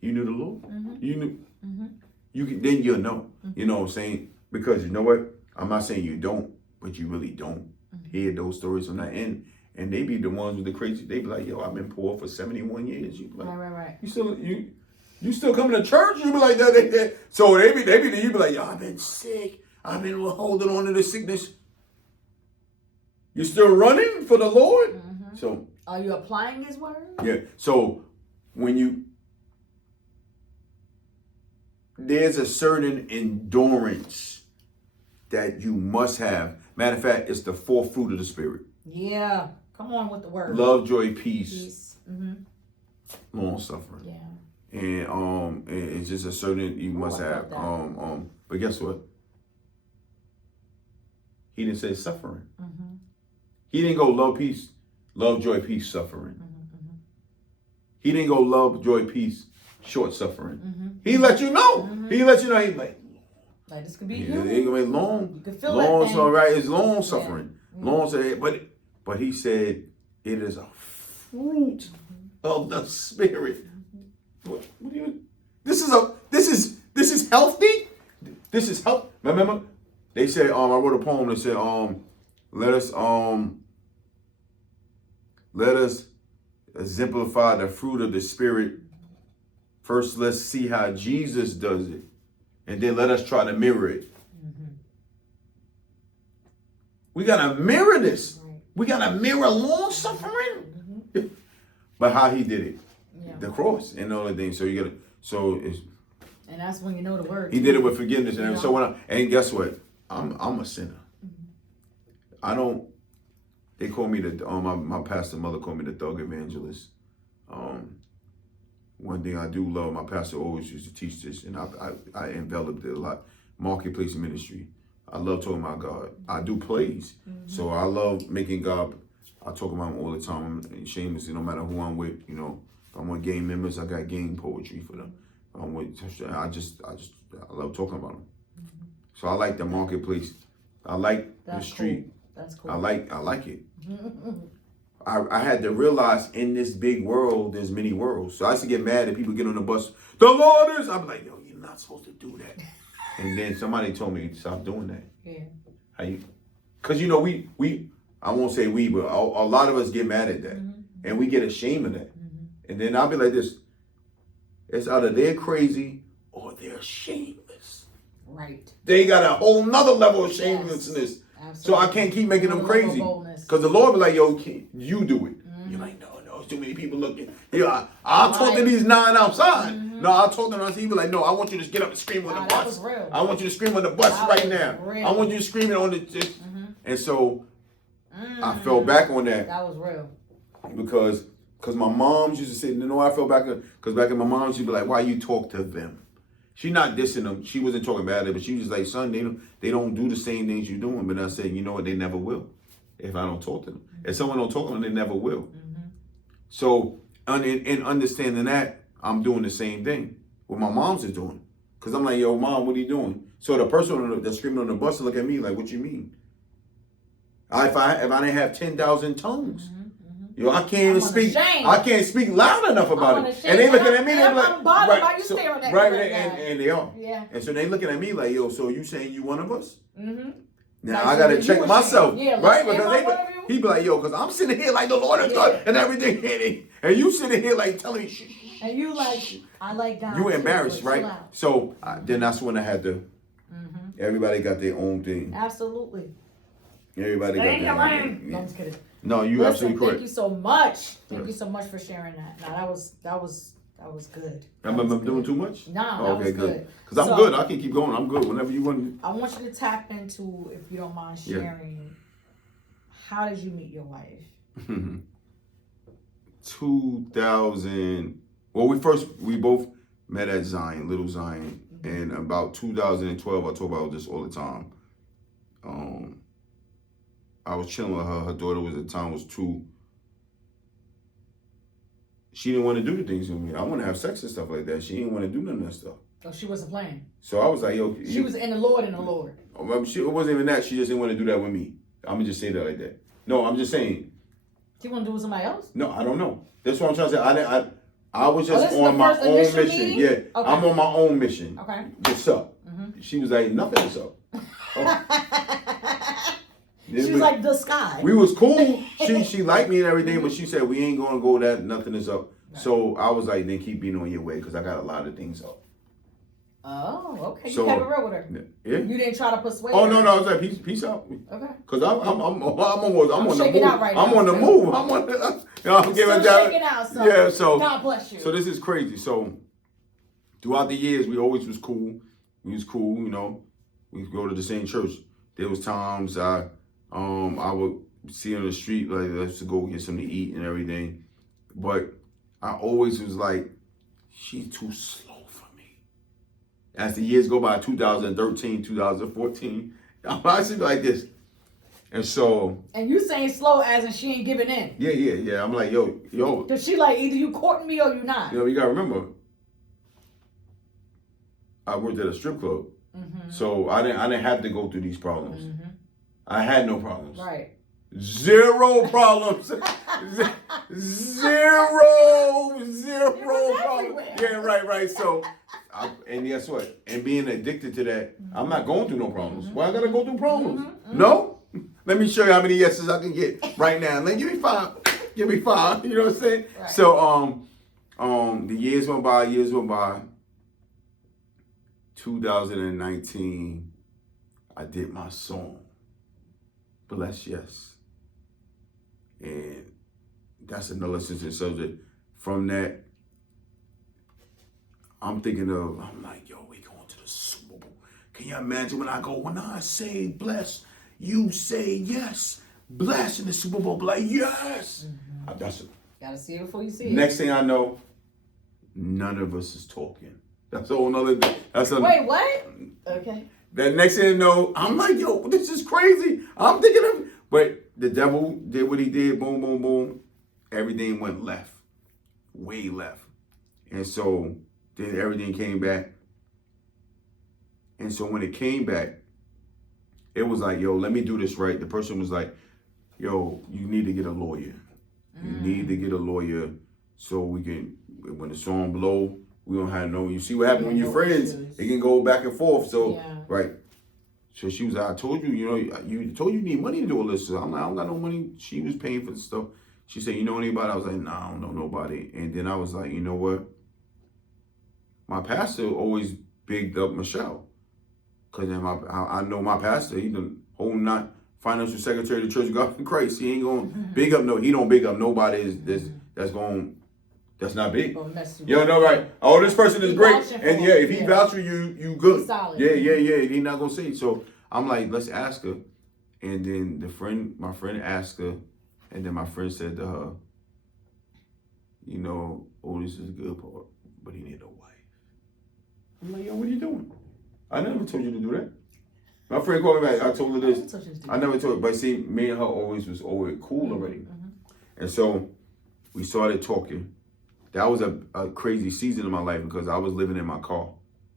You knew the Lord. You knew. Then you'll know. You know what I'm saying? Because you know what? I'm not saying you don't, but you really don't hear those stories from that end. And they be the ones with the crazy. They be like, yo, I've been poor for 71 years. You be like, right. You still coming to church? You be like that. So you be like, yo, I've been sick. I've been holding on to the sickness. You still running for the Lord? So are you applying His word? Yeah. So there's a certain endurance that you must have. Matter of fact, it's the fourth fruit of the Spirit. Yeah. Come on with the word. Love, joy, peace. Long suffering. Yeah. And it's just a certain you must have. But guess what? He didn't say suffering. He didn't go love, peace, love, joy, peace, suffering. He didn't go love, joy, peace, short suffering. He let you know. He let you know. He's like this could be It's gonna be long. You can feel long, that thing. so right. It's long suffering. Long suffering. But he said it is a fruit of the Spirit. What do you? This is healthy. This is health. Remember, they said. I wrote a poem that said, let us exemplify the fruit of the Spirit. First, let's see how Jesus does it, and then let us try to mirror it. We gotta mirror this. We gotta mirror long suffering, but how he did it, the cross and all the things. So you gotta. And that's when you know the word. He did it with forgiveness, and so and guess what? I'm a sinner. I don't. They call me my pastor mother called me the thug evangelist. One thing I do love, my pastor always used to teach this, and I enveloped it a lot. Marketplace ministry. I love talking about God. I do plays, so I love making God. I talk about him all the time. I'm shamelessly, no matter who I'm with. You know, if I'm with gang members, I got gang poetry for them. I love talking about them. So I like the marketplace. I like the street. Cool. That's cool. I like it. I had to realize in this big world, there's many worlds. So I used to get mad at people get on the bus. The Lord is. I'm like, yo, you're not supposed to do that. And then somebody told me stop doing that. Yeah. Because I won't say we, but a lot of us get mad at that, and we get ashamed of that. And then I'll be like this: it's either they're crazy or they're shameless. Right. They got a whole nother level of shamelessness. Yes. So I can't keep making them crazy. Because the Lord be like, yo, you do it. You're like, no, it's too many people looking. Yeah, I'll talk to these 9 outside. No, I'll talk to them. He be like, no, I want you to get up and scream on the bus. I want you to scream on the bus right now. I want you to scream it on the... And so I fell back on that. That was real. Because my mom used to say, I fell back because back in my mom, she'd be like, why you talk to them? She not dissing them. She wasn't talking about it, but she was like, son, they don't do the same things you're doing. But I said, you know what? They never will if I don't talk to them. If someone don't talk to them, they never will. So in understanding that, I'm doing the same thing what my mom's is doing. Because I'm like, yo, mom, what are you doing? So the person that's screaming on the bus look at me like, what you mean? If I didn't have 10,000 tongues, I can't even speak. I can't speak loud enough about it. And they looking at me, they're like, right, and they are. Yeah. And so they looking at me like, yo, so you saying you one of us? Now I gotta check myself, right? Because he be like, yo, because I'm sitting here like the Lord is God and everything, and you sitting here like telling me, shh. And you like, I like God. You embarrassed, right? So then that's when I had to. Everybody got their own thing. Absolutely. Everybody got their own thing. No, I'm just kidding. No, you absolutely correct. Thank you so much. Thank you so much for sharing that. Now that was That was good. I'm doing too much? Nah, that was good. Because I'm good. I can keep going. I'm good. Whenever you want. I want you to tap into, if you don't mind sharing, how did you meet your wife? 2000. Well, we both met at Zion, Little Zion, and about 2012. I talk about this all the time. I was chilling with her. Her daughter was at the time was 2. She didn't want to do the things with me. I want to have sex and stuff like that. She didn't want to do none of that stuff. Oh, she wasn't playing. So I was like, yo. She was in the Lord. It wasn't even that. She just didn't want to do that with me. I'm going to just say that like that. No, I'm just saying. She want to do with somebody else? No, I don't know. That's what I'm trying to say. I was just on my own mission. Meeting? Yeah, okay. I'm on my own mission. Okay. What's up? Mm-hmm. She was like, nothing is up. She was like the sky. We was cool. She liked me and everything, but she said we ain't gonna go that nothing is up. Right. So I was like, then keep being on your way because I got a lot of things up. Oh, okay. So, you kept it real with her. Yeah. You didn't try to persuade her. Oh no, I was like, peace out. Okay. Because I'm on the move. I'm shaking out right now. I'm on the move. I'm on the. I'm shaking out. So yeah. So God bless you. So this is crazy. So throughout the years, we always was cool. We was cool. You know, we would go to the same church. There was times I would see her on the street like let's go get something to eat and everything, but I always was like, she's too slow for me. As the years go by, 2013, 2014, I should be like this. And so. And you saying slow as in she ain't giving in. Yeah. I'm like, yo. Cause she like either you courting me or you not. You know, you gotta remember, I worked at a strip club, so I didn't have to go through these problems. I had no problems. Right. Zero problems. Zero problems. Yeah, right. So, and guess what? And being addicted to that, I'm not going through no problems. Why I gotta go through problems? No? Let me show you how many yeses I can get right now. Let give me 5. Give me 5. You know what I'm saying? Right. So, the years went by. 2019, I did my song. Bless Yes. And that's another sensitive subject. From that, I'm like, yo, we going to the Super Bowl. Can you imagine when I say bless, you say yes. Bless in the Super Bowl, be like, yes. That's it. Gotta see it before you see it. Next thing I know, none of us is talking. That's a whole nother thing. Wait, what? Okay. That next thing I know, I'm like, yo, this is crazy. I'm thinking of, but the devil did what he did. Boom, boom, boom. Everything went left, way left. And so then everything came back. And so when it came back, it was like, yo, let me do this right. The person was like, yo, you need to get a lawyer. You need to get a lawyer so we can, when the song blow, we don't have no, you see what happens when you're friends, it can go back and forth. So, right. So she was like, I told you, you told you need money to do all this. So I'm like, I don't got no money. She was paying for the stuff. She said, you know anybody? I was like, nah, I don't know nobody. And then I was like, you know what? My pastor always bigged up Michelle. Because I know my pastor, he's the whole not financial secretary of the Church of God in Christ. He ain't going to big up, he don't big up nobody that's not big. You know, right? Oh, this person is great. And if he vouch for you, you good. Solid. Yeah. He not gonna say it. So I'm like, let's ask her. And then my friend asked her, and then my friend said to her, Otis is a good part, but he need a wife. I'm like, yo, what are you doing? I never told you to do that. My friend called me back. I told her this. I never told her. But see, me and her was always cool already. And so we started talking. That was a crazy season in my life because I was living in my car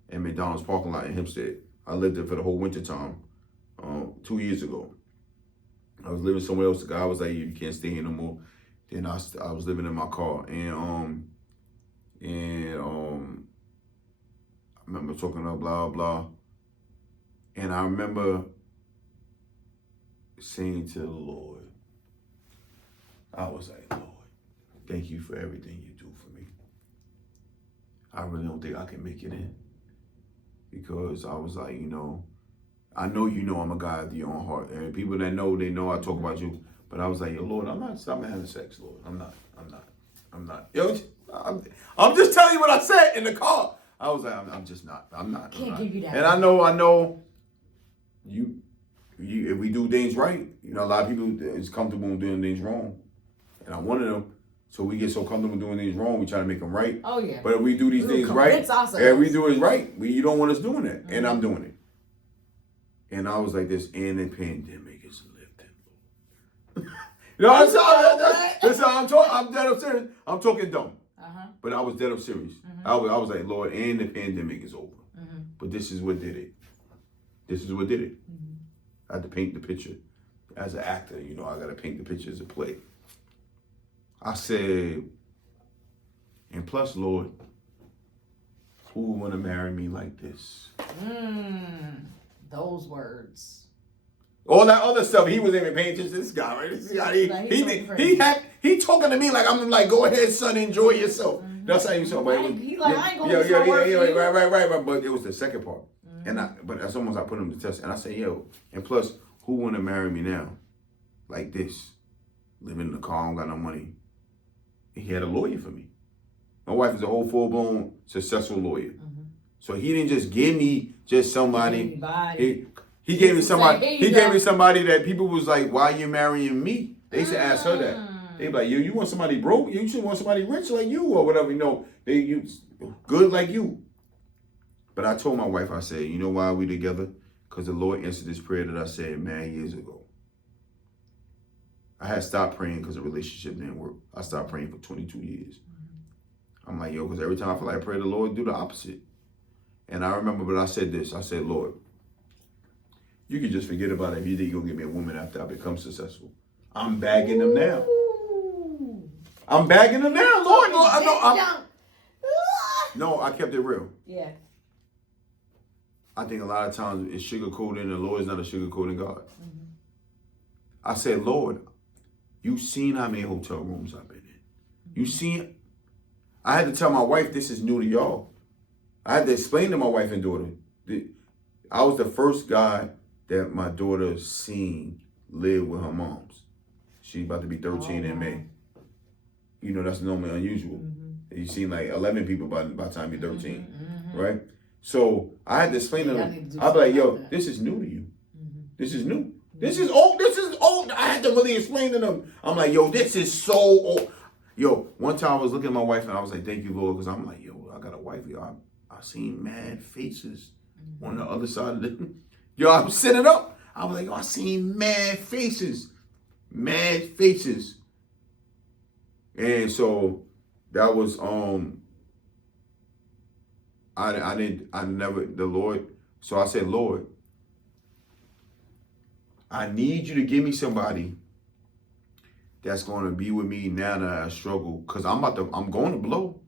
in McDonald's parking lot in Hempstead. I lived there for the whole winter time 2 years ago. I was living somewhere else. The guy was like, you can't stay here no more. Then I was living in my car. And I remember talking about blah, blah. And I remember saying to the Lord, I was like, Lord, thank you for everything you do for me. I really don't think I can make it in. Because I was like, I know I'm a guy of your own heart. And people that know, they know I talk about you. But I was like, yo, Lord, I'm not stopping having sex, Lord. I'm not. I'm not. Yo, I'm just telling you what I said in the car. I was like, I'm just not. I'm not. Can't give you that. And I know. You, if we do things right, you know, a lot of people is comfortable doing things wrong, and I'm one of them. So we get so comfortable doing things wrong, we try to make them right. Oh yeah. But if we do these things right, and we do it right, you don't want us doing it, and I'm doing it. And I was like this, and the pandemic is lifting. You know what I'm talking? I'm dead up serious. I'm talking dumb. But I was dead up serious. I was like, Lord, and the pandemic is over. But this is what did it. This is what did it. I had to paint the picture. As an actor, you know, I got to paint the picture as a play. I said, and plus, Lord, who would want to marry me like this? Those words. All that other stuff, he was even paying attention to this guy, right? This guy, he talking to me like, I'm like, go ahead, son, enjoy yourself. That's how he was talking. He's like, I ain't going to right. But it was the second part. But that's almost I put him to test. And I said, yo, and plus, who want to marry me now? Like this. Living in the car, I don't got no money. And he had a lawyer for me. My wife is a whole full-blown successful lawyer. So he didn't just give me just somebody. He gave me somebody. He gave me somebody that people was like, why you marrying me? They used to ask her that. They be like, you want somebody broke? You should want somebody rich like you or whatever. You know, you good like you. But I told my wife, I said, you know why we together? Because the Lord answered this prayer that I said many years ago. I had stopped praying because the relationship didn't work. I stopped praying for 22 years. I'm like, yo, because every time I feel like I pray, the Lord do the opposite. And I remember, but I said this. I said, Lord, you can just forget about it if you think you're going to give me a woman after I become successful. I'm bagging them now. I'm bagging them now, Lord. No, I kept it real. Yeah. I think a lot of times it's sugarcoating, and the Lord is not a sugarcoating God. I said, Lord, you seen how many hotel rooms I've been in. You seen, I had to tell my wife this is new to y'all. I had to explain to my wife and daughter. I was the first guy that my daughter seen live with her moms. She's about to be 13 in May. You know, that's normally unusual. You seen like 11 people by the time you're 13, right? So I had to explain to them. I'd be like, yo, this is new to you. This is new. This is old. This is old. I had to really explain to them. I'm like, yo, this is so old. Yo, one time I was looking at my wife and I was like, thank you, Lord, because I'm like, yo, I got a wife. Yo, I seen mad faces on the other side of the. Yo, I'm sitting up. I was like, yo, I seen mad faces. Mad faces. And so that was the Lord. So I said, Lord, I need you to give me somebody that's going to be with me now that I struggle. Because I'm going to blow.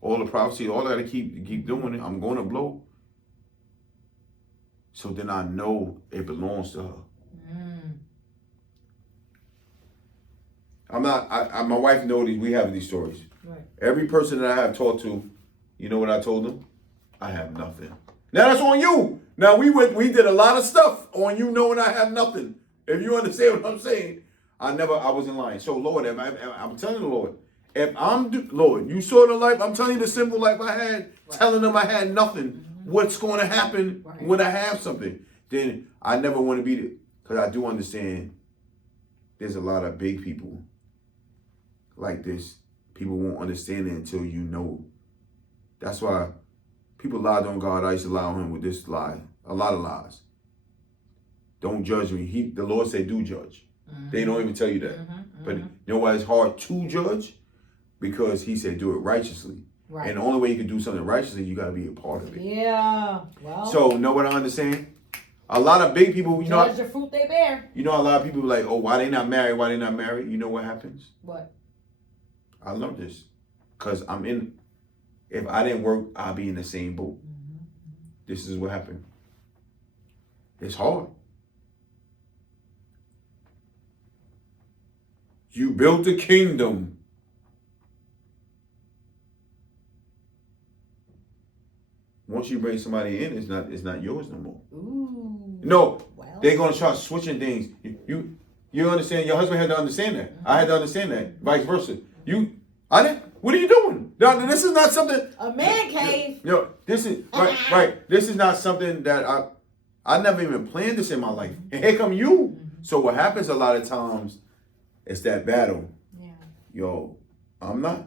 All the prophecy, all I got to keep doing it. I'm going to blow. So then I know it belongs to her. My wife knows we have these stories. Right. Every person that I have talked to, you know what I told them? I have nothing. Now that's on you. Now we did a lot of stuff on you knowing I have nothing. If you understand what I'm saying, I wasn't lying. So Lord, I'm telling the Lord, Lord, you saw the life, I'm telling you the simple life I had, right. Telling them I had nothing. What's going to happen when I have something? Then I never want to be there. Because I do understand there's a lot of big people like this. People won't understand it until you know. That's why people lied on God. I used to lie on him with this lie. A lot of lies. Don't judge me. The Lord said, do judge. They don't even tell you that. But you know why it's hard to judge? Because he said, do it righteously. Right. And the only way you can do something righteously, you got to be a part of it. Yeah. Well. So, know what I understand? A lot of big people, judge the fruit they bear. You know, a lot of people are like, oh, why they not married? Why they not married? You know what happens? What? I learned this. Because if I didn't work, I'll be in the same boat. This is what happened. It's hard. You built a kingdom. Once you bring somebody in, it's not yours no more. Ooh. No, they're gonna start switching things. You understand? Your husband had to understand that. I had to understand that. Vice versa. I didn't. What are you doing? Now, this is not something. A man cave. This is right. This is not something that I never even planned this in my life. And here come you. So what happens a lot of times, it's that battle. Yeah. Yo, I'm not.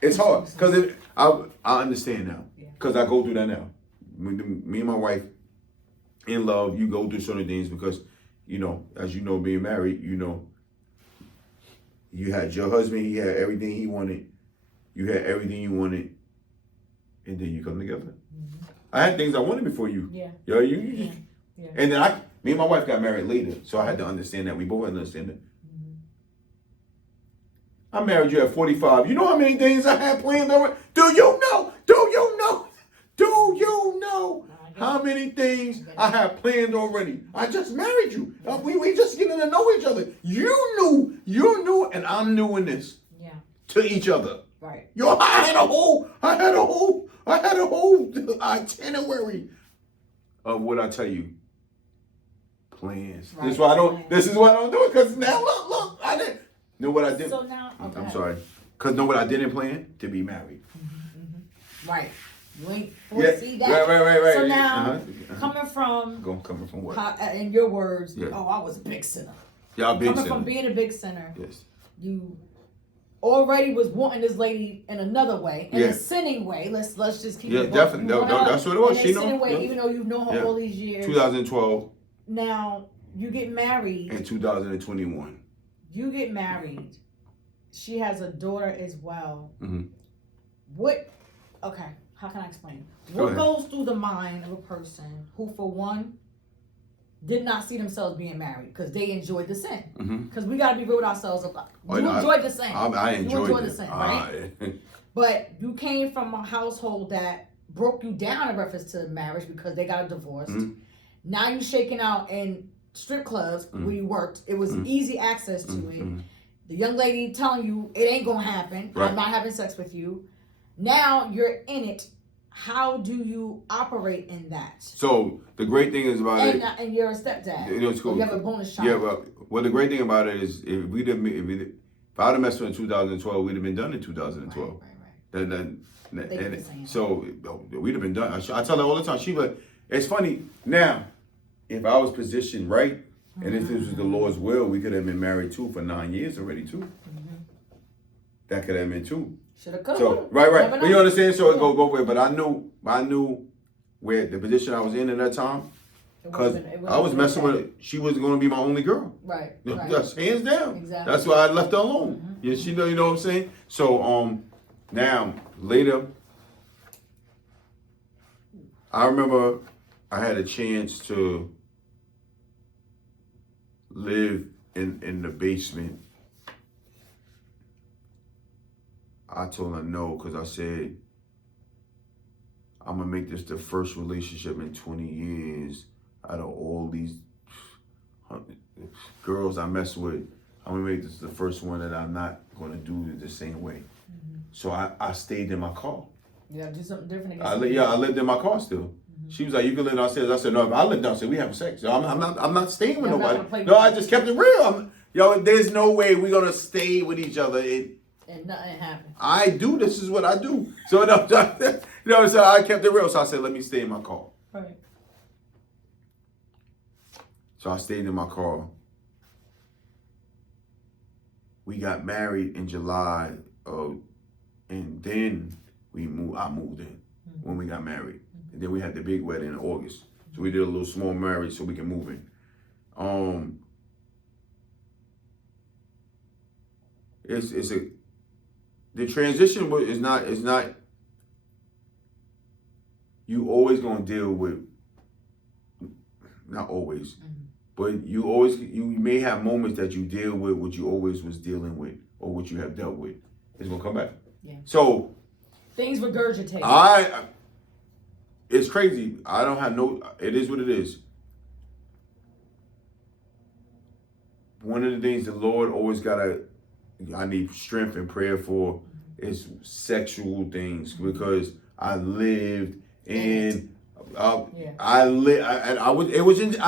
It's hard because I understand now because I go through that now. Me and my wife in love, you go through certain things because, as you know, being married, you had your husband, he had everything he wanted. You had everything you wanted. And then you come together. Mm-hmm. I had things I wanted before you. Yeah. Yo, you just, yeah. And then me and my wife got married later. So I had to understand that. We both had to understand that. Mm-hmm. I married you at 45. You know how many things I had planned already? Do you know how many things I have planned already? I just married you. We just getting to know each other. You knew, and I'm new in this. Yeah. To each other. Right. Yo, I had a whole itinerary of what I tell you. Plans. Right. This is why I don't do it, because now look, I didn't know what I did. So now, okay. I'm sorry. Because know what I didn't plan? To be married. Mm-hmm. Right. You ain't foresee that. Right. So now, coming from what? In your words, I was a big sinner. Yeah, big sinner. Coming from being a big sinner, yes, you already was wanting this lady in another way, in a sinning way. Let's just keep it. Yeah, definitely. That's what it was. In a sinning way, even though you've known her all these years. 2012. Now you get married in 2021. You get married. She has a daughter as well. Mm-hmm. Okay. How can I explain? What goes through the mind of a person who, for one, did not see themselves being married because they enjoyed the sin? Because we got to be real with ourselves. You enjoyed the sin. I enjoyed the sin, right? But you came from a household that broke you down in reference to marriage because they got divorced. Mm-hmm. Now you're shaking out in strip clubs where you worked. It was easy access to it. The young lady telling you it ain't going to happen. Right. I'm not having sex with you. Now you're in it. How do you operate in that? So the great thing is about it, and you're a stepdad. It's cool. You have a bonus child. Yeah, well, the great thing about it is if I would have messed with in 2012, we'd have been done in 2012. Right. So we'd have been done. I tell her all the time. But it's funny now. If I was positioned right, and if this was the Lord's will, we could have been married too for 9 years already too. That could have been too. So right. But you understand? So it go both ways. But I knew where the position I was in at that time, because I was messing with her. She was going to be my only girl. Right. That's hands down. Exactly. That's why I left her alone. Yeah, you know what I'm saying? So now later, I remember I had a chance to live in the basement. I told her no, because I said, I'm going to make this the first relationship in 20 years out of all these girls I mess with. I'm going to make this the first one that I'm not going to do it the same way. So I stayed in my car. You got to do something different. I lived in my car still. She was like, you can live downstairs. I said, no, if I live downstairs, we have sex. So I'm not staying with nobody. No, I just kept it real. There's no way we're going to stay with each other. And nothing happened. I do. This is what I do. So, so I kept it real. So I said, let me stay in my car. Right. So I stayed in my car. We got married in July, and then I moved in when we got married. And then we had the big wedding in August. So we did a little small marriage so we can move in. The transition is not, you always gonna deal with, not always, but you may have moments that you deal with what you always was dealing with or what you have dealt with. It's gonna come back. Yeah. So things regurgitate. It's crazy. It is what it is. One of the things the Lord always I need strength and prayer for is sexual things, because I lived in, I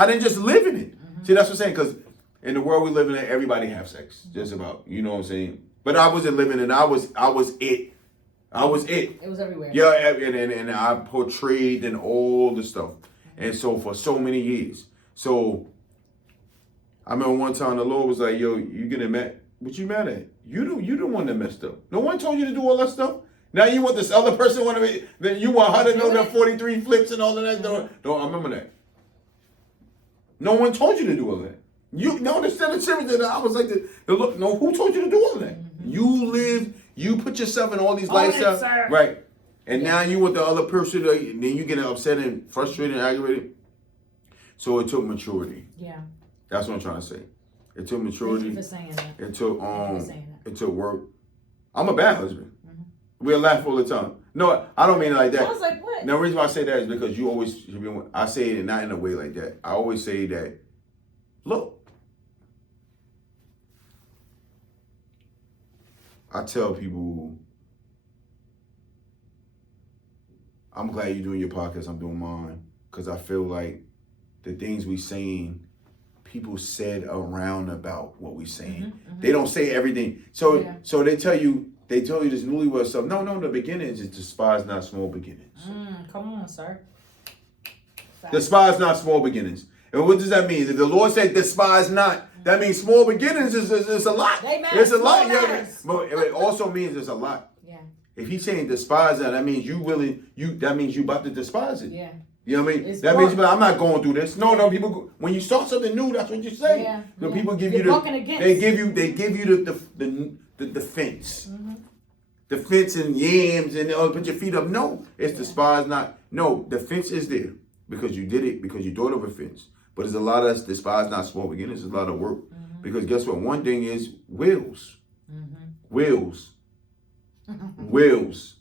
didn't just live in it. See, that's what I'm saying, because in the world we live in, everybody have sex, just about, you know what I'm saying? But I wasn't living it. I was it. I was it. It was everywhere. Yeah, and I portrayed and all the stuff. And so for so many years. So I remember one time the Lord was like, yo, you getting mad? What you mad at? You the one that messed up. No one told you to do all that stuff. Now you want this other person want to be, then you want her to know the 43 flips and all of that. Don't I remember that. No one told you to do all that. You know the sensitivity that I was like look. No, who told you to do all that? Mm-hmm. You lived. You put yourself in all these lifestyles, right? And now you want the other person. Then you get upset and frustrated and aggravated. So it took maturity. Yeah. That's what I'm trying to say. It took maturity. Thank you for saying that. It took work. I'm a bad husband. Mm-hmm. We laugh all the time. No, I don't mean it like that. I was like, what? The reason why I say that is because you always. I say it not in a way like that. I always say that. Look. I tell people, I'm glad you're doing your podcast, I'm doing mine, because I feel like the things we saying, people said around about what we saying. Mm-hmm, mm-hmm. They don't say everything. So they tell you this newlywed stuff. No, the beginnings is despise not small beginnings. Come on, sir. Despise not small beginnings. And what does that mean? If the Lord said despise not, that means small beginnings is a lot. It's a lot. Yeah, but it also means there's a lot. Yeah. If he's saying despise that means that means you about to despise it. Yeah. You know what I mean? That means I'm not going through this. No, people. When you start something new, that's what you say. Yeah. People give you they give you the fence. Mm-hmm. The fence and yams and put your feet up. No, it's despise not. No, the fence is there because you did it because you thought of a fence. But there's a lot of despise not small beginnings. There's a lot of work. Mm-hmm. Because guess what? One thing is wills. Mm-hmm. Wills.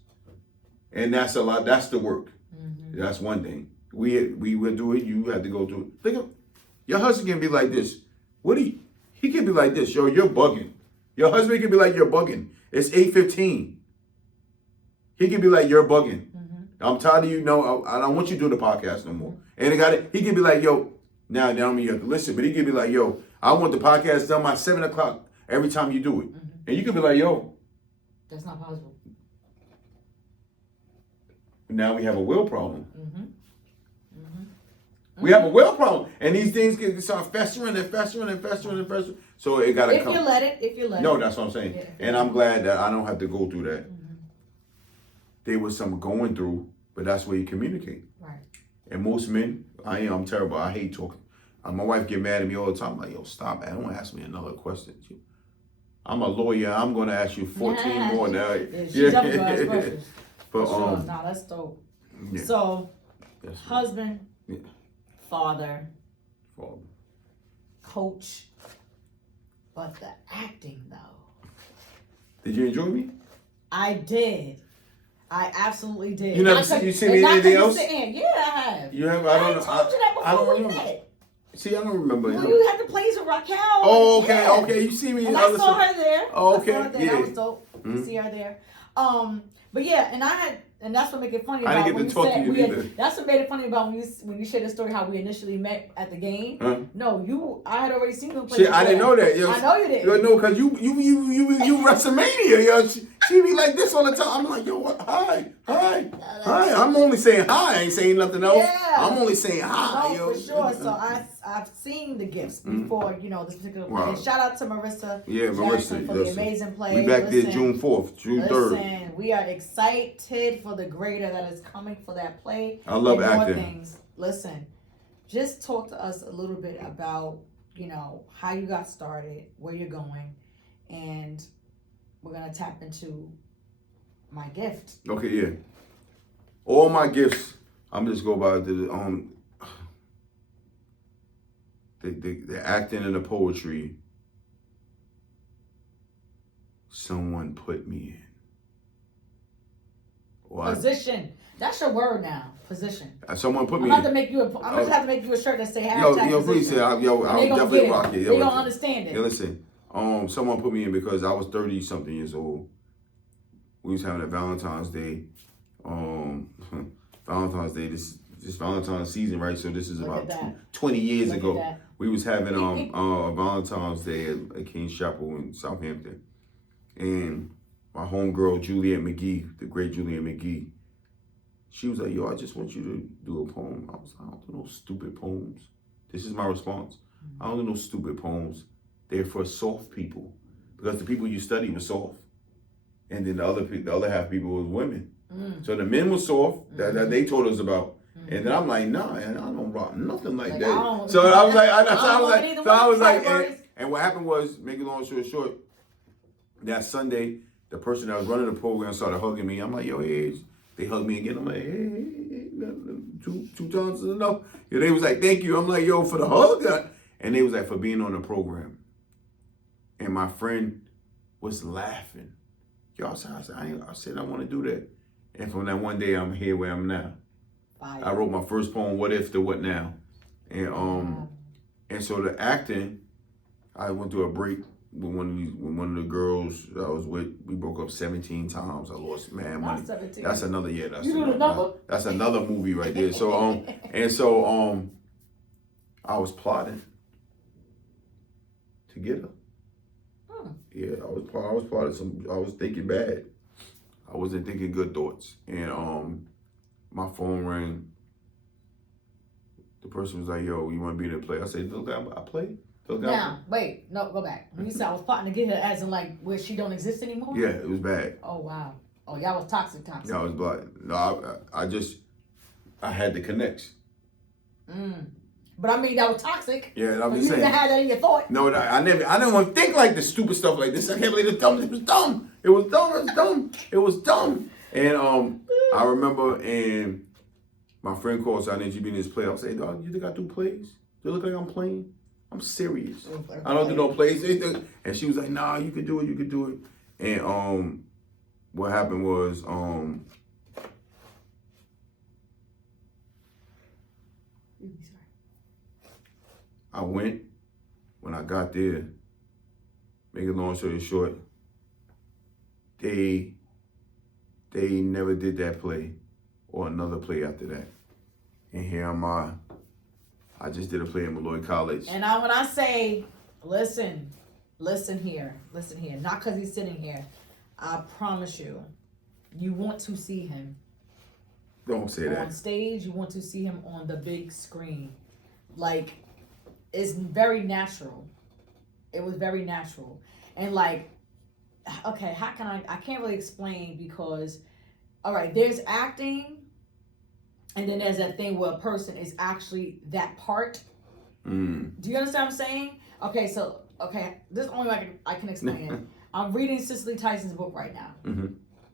And that's a lot. That's the work. Mm-hmm. That's one thing. We would do it. You had to go through it. Think of your husband can be like this. He can be like this. Yo, you're bugging. Your husband can be like, you're bugging. It's 8:15. He can be like, you're bugging. Mm-hmm. I'm tired of you. No, I don't want you to do the podcast no more. And he can be like, yo, now I mean you have to listen, but he could be like, yo, I want the podcast done by 7 o'clock every time you do it. Mm-hmm. And you could be like, yo. That's not possible. Now we have a will problem. Mm-hmm. Mm-hmm. We have a will problem. And these things can start festering and festering and festering and festering. So it got to come. If you let it. No, that's what I'm saying. Yeah. And I'm glad that I don't have to go through that. Mm-hmm. There was some going through, but that's where you communicate. Right. And most men, I'm terrible. I hate talking. My wife get mad at me all the time. I'm like, yo, stop, man. Don't ask me another question. I'm a lawyer. I'm going to ask you 14 more now. She definitely going to ask questions. But, that's dope. Yeah. So, that's husband, father, coach, but the acting, though. Did you enjoy me? I did. I absolutely did. You see me in anything else? Yeah, I have. You have? I told you that before. I don't remember. See, I don't remember. Well, you had the plays with Raquel. Oh, okay, okay. You see me. And I saw her there. Oh, okay. I saw her there. That was dope. Mm-hmm. You see her there. But yeah, and that's what made it funny about I didn't get to talk to you either. That's what made it funny about when you shared the story how we initially met at the game. Huh? No, I had already seen them play. Shit, I didn't know that. Yo, I know you did. Yo, no, because you WrestleMania. Yo, she be like this all the time. I'm like, yo, what? Hi. I'm only saying hi. I ain't saying nothing else. Yeah. I'm only saying hi. No, yo. For sure. So I've seen the gifts before, this particular play. Wow. Shout out to Marissa. Yeah, Marissa. For the amazing play. We back there June 4th, June 3rd. Listen, we are excited for the greater that is coming for that play. I love acting. More things. Listen, just talk to us a little bit about, how you got started, where you're going, and we're going to tap into my gift. Okay, yeah. All my gifts, I'm just go by the acting and the poetry someone put me in. Position. That's your word now. Position. Someone put me. I'm gonna have to make you a shirt that say hashtag. Yo, please say, I'll definitely rock it. They don't understand it. Yeah, listen. Someone put me in because I was 30-something years old. We was having a Valentine's Day. Valentine's Day. This Valentine's season, right? So this is about 20 years ago. We was having Valentine's Day at King's Chapel in Southampton. And my homegirl, Juliet McGee, the great Juliet McGee, she was like, yo, I just want you to do a poem. I was like, I don't do no stupid poems. This is my response. I don't do no stupid poems. They're for soft people. Because the people you study were soft. And then the other half people was women. So the men were soft, that they told us about. And then I'm like, nah, and I don't rock nothing like that. So I was like, and what happened was, make it long story short, that Sunday, the person that was running the program started hugging me. I'm like, yo, hey, they hugged me again. I'm like, hey, two times is enough. And they was like, thank you. I'm like, yo, for the hug. And they was like, for being on the program. And my friend was laughing. Yo, I said, I want to do that. And from that one day, I'm here where I'm now. I wrote my first poem, What If to What Now? And so the acting, I went through a break with one of the girls that I was with. We broke up 17 times. I lost mad money. 17. That's another that's another movie right there. So I was plotting to get her. Yeah, I was plotting I was thinking bad. I wasn't thinking good thoughts. And my phone rang. The person was like, yo, you want to be in the play? I said, look, I play. Now, wait, no, go back. When you said I was plotting to get her, as in like where she don't exist anymore? Yeah, it was bad. Oh, wow. Oh, y'all was toxic. Yeah, I was black. No, I had the connects. But I mean, that was toxic. Yeah, I'm just you saying. You didn't have that in your thought. No, I didn't want to think like this stupid stuff like this. I can't believe it was dumb. It was dumb. And I remember, and my friend called, so I need you to be in this play. I was saying, dog, you think I do plays? Do it look like I'm playing? I'm serious. I don't do no plays. And she was like, nah, you can do it. And what happened was, I went. When I got there, make a long story short, they never did that play or another play after that. And here am I just did a play at Malloy College. And when I say, listen here. Not because he's sitting here. I promise you, you want to see him. Don't say that. On stage, you want to see him on the big screen. Like, it's very natural. It was very natural. And like, okay, how can I can't really explain because, all right, there's acting, and then there's that thing where a person is actually that part. Do you understand what I'm saying? Okay, so, this is the only way I can explain it. I'm reading Cicely Tyson's book right now.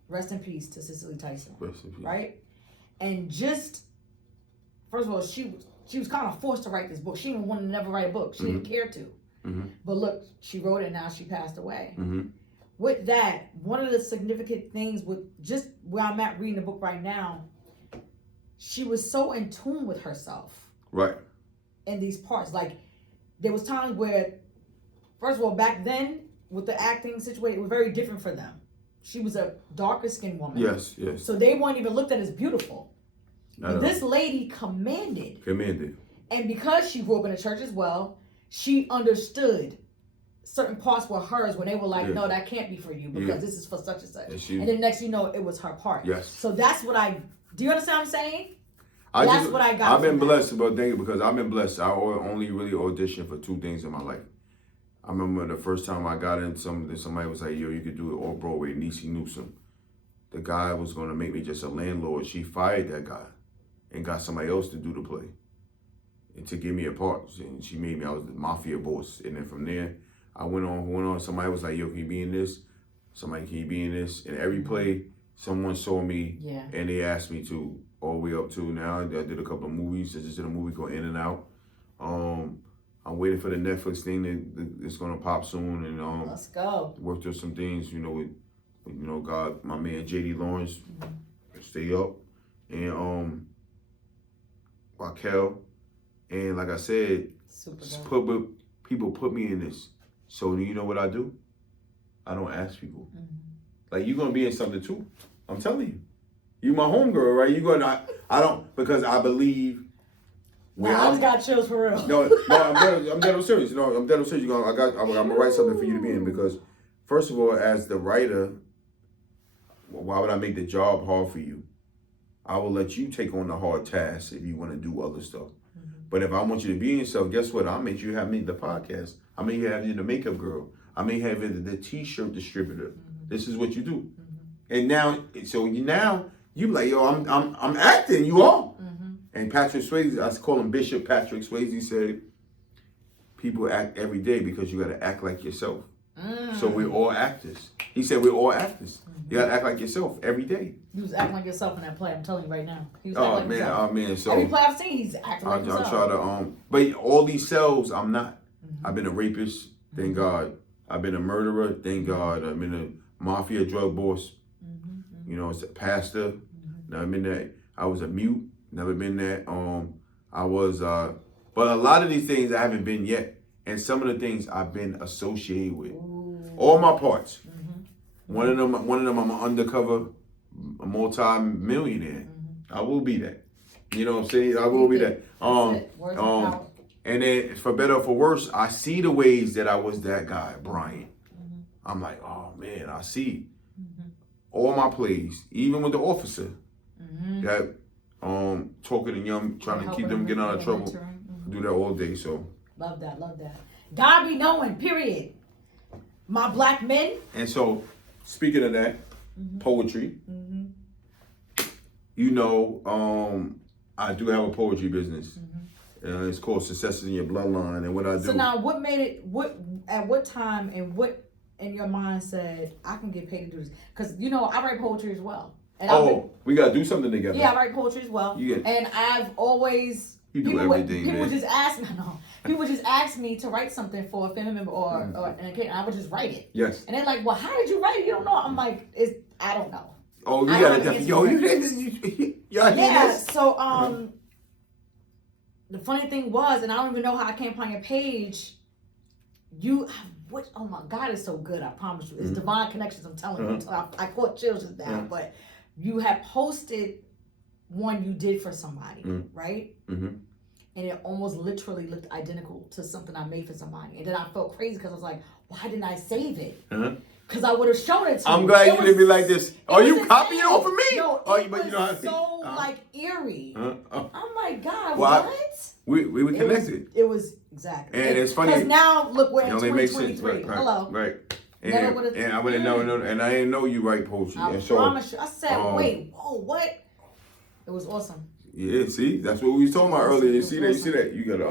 Rest in peace to Cicely Tyson. Rest in peace. Right? And just, first of all, she was kind of forced to write this book. She didn't want to never write a book. She didn't care to. But look, she wrote it and now she passed away. With that, one of the significant things with just where I'm at reading the book right now, she was so in tune with herself. Right. In these parts. Like, there was times where, first of all, back then, with the acting situation, it was very different for them. She was a darker skinned woman. Yes. So they weren't even looked at as beautiful. But this lady commanded. And because she grew up in a church as well, she understood certain parts were hers when they were like, no, that can't be for you because this is for such and such. And then next you know, it was her part. Yes. So that's what do you understand what I'm saying? What I got. I've been blessed about thinking because I've been blessed. I only really auditioned for 2 things in my life. I remember the first time I got in, somebody was like, yo, you could do it all Broadway, Niecy Newsom. The guy was going to make me just a landlord. She fired that guy and got somebody else to do the play and to give me a part. And she made me, I was the mafia boss. And then from there, I went on. Somebody was like, yo, can you be in this? Somebody, can you be in this? In every play, someone saw me and they asked me to, all the way up to now. I did a couple of movies. I just did a movie called In and Out. I'm waiting for the Netflix thing that's gonna pop soon, and let's go. Work through some things, with God, my man JD Lawrence, stay up, and Raquel, and like I said, people put me in this. So you know what I do? I don't ask people. Like, you're gonna be in something too. I'm telling you, you my homegirl, right? You gonna I don't, because I believe. I just got chills for real. No, I'm dead serious. I'm dead serious. I'm gonna write something for you to be in, because first of all, as the writer, why would I make the job hard for you? I will let you take on the hard tasks if you want to do other stuff. But if I want you to be yourself, guess what? I'll make you have me the podcast. I may have you the makeup girl. I may have you the t-shirt distributor. This is what you do. And now, you like, yo, I'm acting. You are. And Patrick Swayze, I call him Bishop Patrick Swayze, said, people act every day because you got to act like yourself. So we're all actors. He said we're all actors. You got to act like yourself every day. He was acting like yourself in that play. I'm telling you right now. He was acting like himself. Oh man. So every play I've seen, he's acting like himself. I try to but all these selves, I'm not. I've been a rapist, thank God. I've been a murderer, thank God. I've been a mafia drug boss. You know, as a pastor. Never been that. I was a mute. Never been that. I was. But a lot of these things I haven't been yet, and some of the things I've been associated with. All my parts. One of them, I'm an undercover multi-millionaire. I will be that. You know what I'm saying? I will be that. And then for better or for worse, I see the ways that I was that guy, Brian. I'm like, oh man, I see all my plays, even with the officer that talking to young, trying to keep them getting out of trouble. I do that all day. So love that. God be knowing. Period. My black men. And so, speaking of that, poetry. You know, I do have a poetry business. It's called Successes in Your Bloodline, and what I do. So now, what made it? At what time and what in your mind said I can get paid to do this? Because you know I write poetry as well. And we gotta do something together. Yeah, I write poetry as well. And I've always everything. People would just ask me. People just ask me to write something for a family member or an occasion. I would just write it. Yes. And they're like, "Well, how did you write it? You don't know." I'm like, I don't know. Oh, you gotta Yeah. So the funny thing was, and I don't even know how I came upon your page. Oh my God, it's so good. I promise you, it's divine connections. I'm telling you. I caught chills with that. But you had posted one you did for somebody, right? And it almost literally looked identical to something I made for somebody. And then I felt crazy because I was like, why didn't I save it? Because I would have shown it to you. I'm glad you didn't be like this. Are you copying off of me? No, it was so eerie. I'm like, God, what? We were connected. It was exactly. And it's funny. Because now, look, we're in 2023. Right, Hello. Right. And I wouldn't know, and I didn't know you write poetry. I promise you. I said, wait, whoa, what? It was awesome. Yeah, see, that's what we was talking about earlier. You see that? You gotta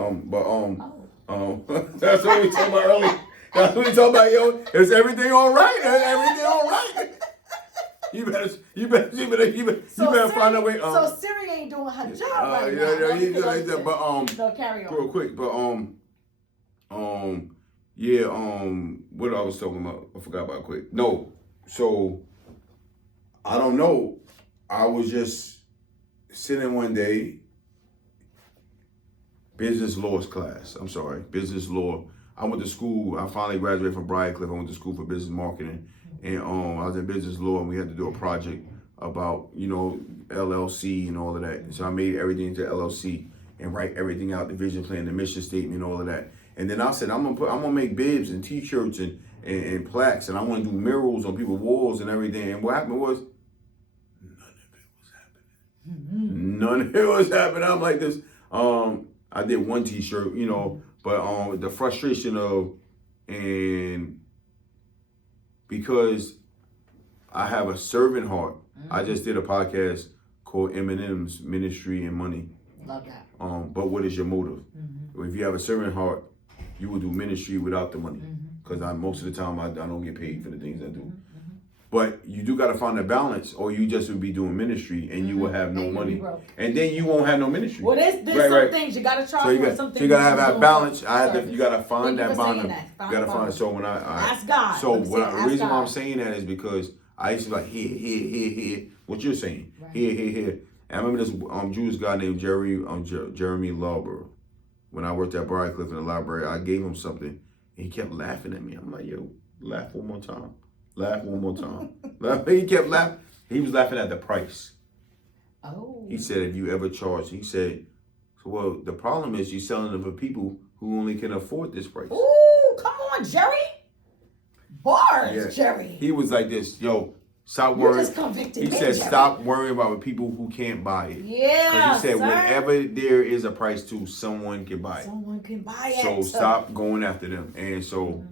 that's what we talking about earlier. That's what we talking about, yo. Is everything all right? Everything all right? You better find a way. So Siri ain't doing her job right now. Yeah, but no, carry on. Real quick, but what I was talking about, I forgot about quick. No, so I don't know. I was just sitting one day, business law class. Business law. I went to school. I finally graduated from Briarcliff. I went to school for business marketing, and I was in business law, and we had to do a project about LLC and all of that. So I made everything into LLC and write everything out, the vision plan, the mission statement, and all of that. And then I said, I'm gonna make bibs and T-shirts and plaques, and I want to do murals on people's walls and everything. And what happened was, none of it was happening. I'm like this. I did one T-shirt, but the frustration of, and because I have a servant heart, I just did a podcast called Eminem's Ministry and Money. Love that. But what is your motive? If you have a servant heart, you will do ministry without the money. Because most of the time I don't get paid for the things I do. But you do got to find a balance, or you just will be doing ministry and you will have no money, and then you won't have no ministry. Well, there's some things you got to try. So you got to have that balance. You got to find that balance. You got to find. So when I ask God. So the reason why I'm saying that is because I used to be like here. What you're saying, right. Here. And I remember this Jewish guy named Jeremy Lauber. When I worked at Briarcliff in the library, I gave him something, and he kept laughing at me. I'm like, yo, laugh one more time. Laugh one more time. He kept laughing. He was laughing at the price. Oh. He said, if you ever charge, he said, well, the problem is you're selling them for people who only can afford this price. Ooh, come on, Jerry. Bars, Yeah. Jerry. He was like this, yo, stop You worrying. just convicted He me, said, Jerry. stop worrying about people who can't buy it. Yeah, Because he said, sir. whenever there is a price to, someone can buy it. Someone can buy it. So stop going after them. And so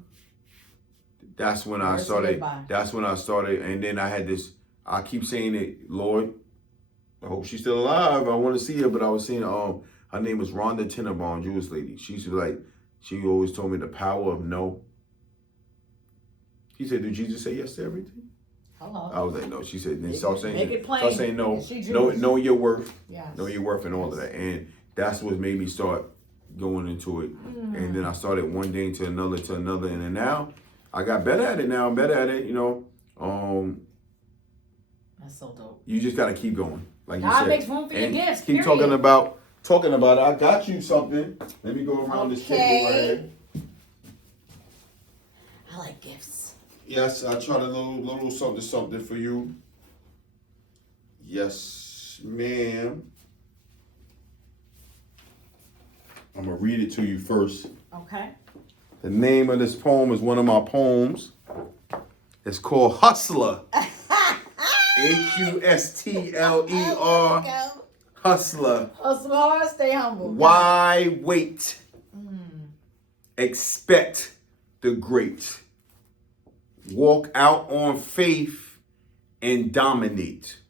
that's when I started. That's when I started. And then I had this, I keep saying it, Lord, I hope she's still alive. I want to see her. But I was seeing, her name was Rhonda Tenenbaum, Jewish lady. She used to like, she always told me the power of no. He said, did Jesus say yes to everything? Hello. I was like, no. She said, then start saying, make it plain. Start saying no. Know your worth. Yes. Know your worth and all of that. And that's what made me start going into it. And then I started one day to another. And then now I got better at it now. I'm better at it, you know. That's so dope. You just got to keep going. Like you God said. makes room for your gifts. Keep talking about it. I got you something. Let me go around this table right here. I like gifts. Yes, I tried a little something for you. Yes, ma'am. I'm going to read it to you first. Okay. The name of this poem is one of my poems. It's called Hustler. Hustler. Hustler. Hustle hard, stay humble. Why wait? Expect the great. Walk out on faith and dominate.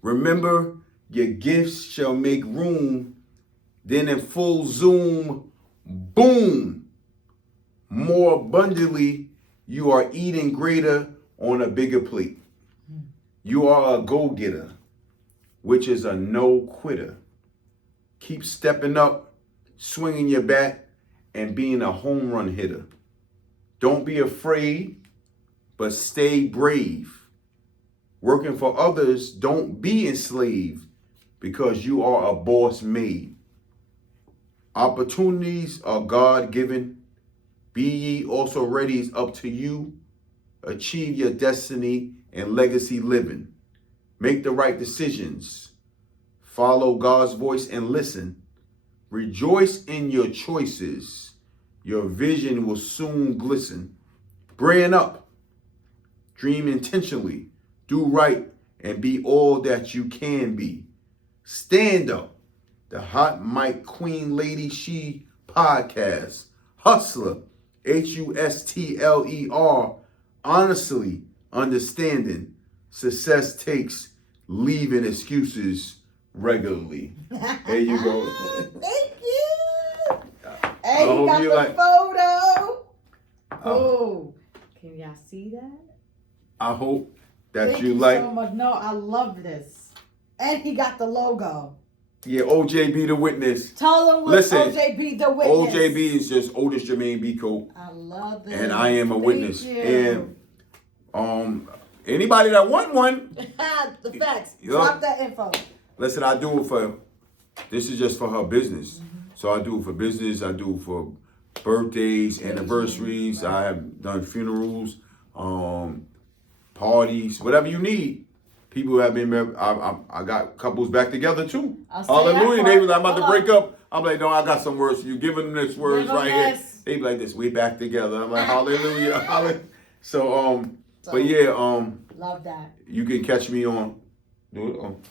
Remember, your gifts shall make room. Then in full zoom, boom. More abundantly, you are eating greater on a bigger plate. You are a go-getter, which is a no-quitter. Keep stepping up, swinging your bat, and being a home run hitter. Don't be afraid, but stay brave. Working for others, don't be enslaved, because you are a boss made. Opportunities are God-given. Be ye also ready, it's up to you. Achieve your destiny and legacy living. Make the right decisions. Follow God's voice and listen. Rejoice in your choices. Your vision will soon glisten. Brain up. Dream intentionally. Do right and be all that you can be. Stand up. The Hot Mic Queen Lady She podcast. Hustler. Hustler. Honestly understanding. Success takes leaving excuses regularly. There you go. Thank you. Hey, you got the photo. Oh, can y'all see that? I hope that Thank you like. So much. No, I love this. And he got the logo. Yeah, OJB the Witness. Tell him what OJB the Witness. OJB is just Otis Jermaine Becoat. I love this. And I am a witness. You. And anybody that want one. The facts. Drop that info. Listen, I do it for, this is just for her business. So I do it for business. I do it for birthdays, anniversaries. I have done funerals, parties, whatever you need. People have been, I got couples back together too. Hallelujah. They was like, I'm about to break up. I'm like, no, I got some words for you. Give them this words right here. They be like this, we back together. I'm like, hallelujah. Hallelujah. So, but yeah, love that. You can catch me on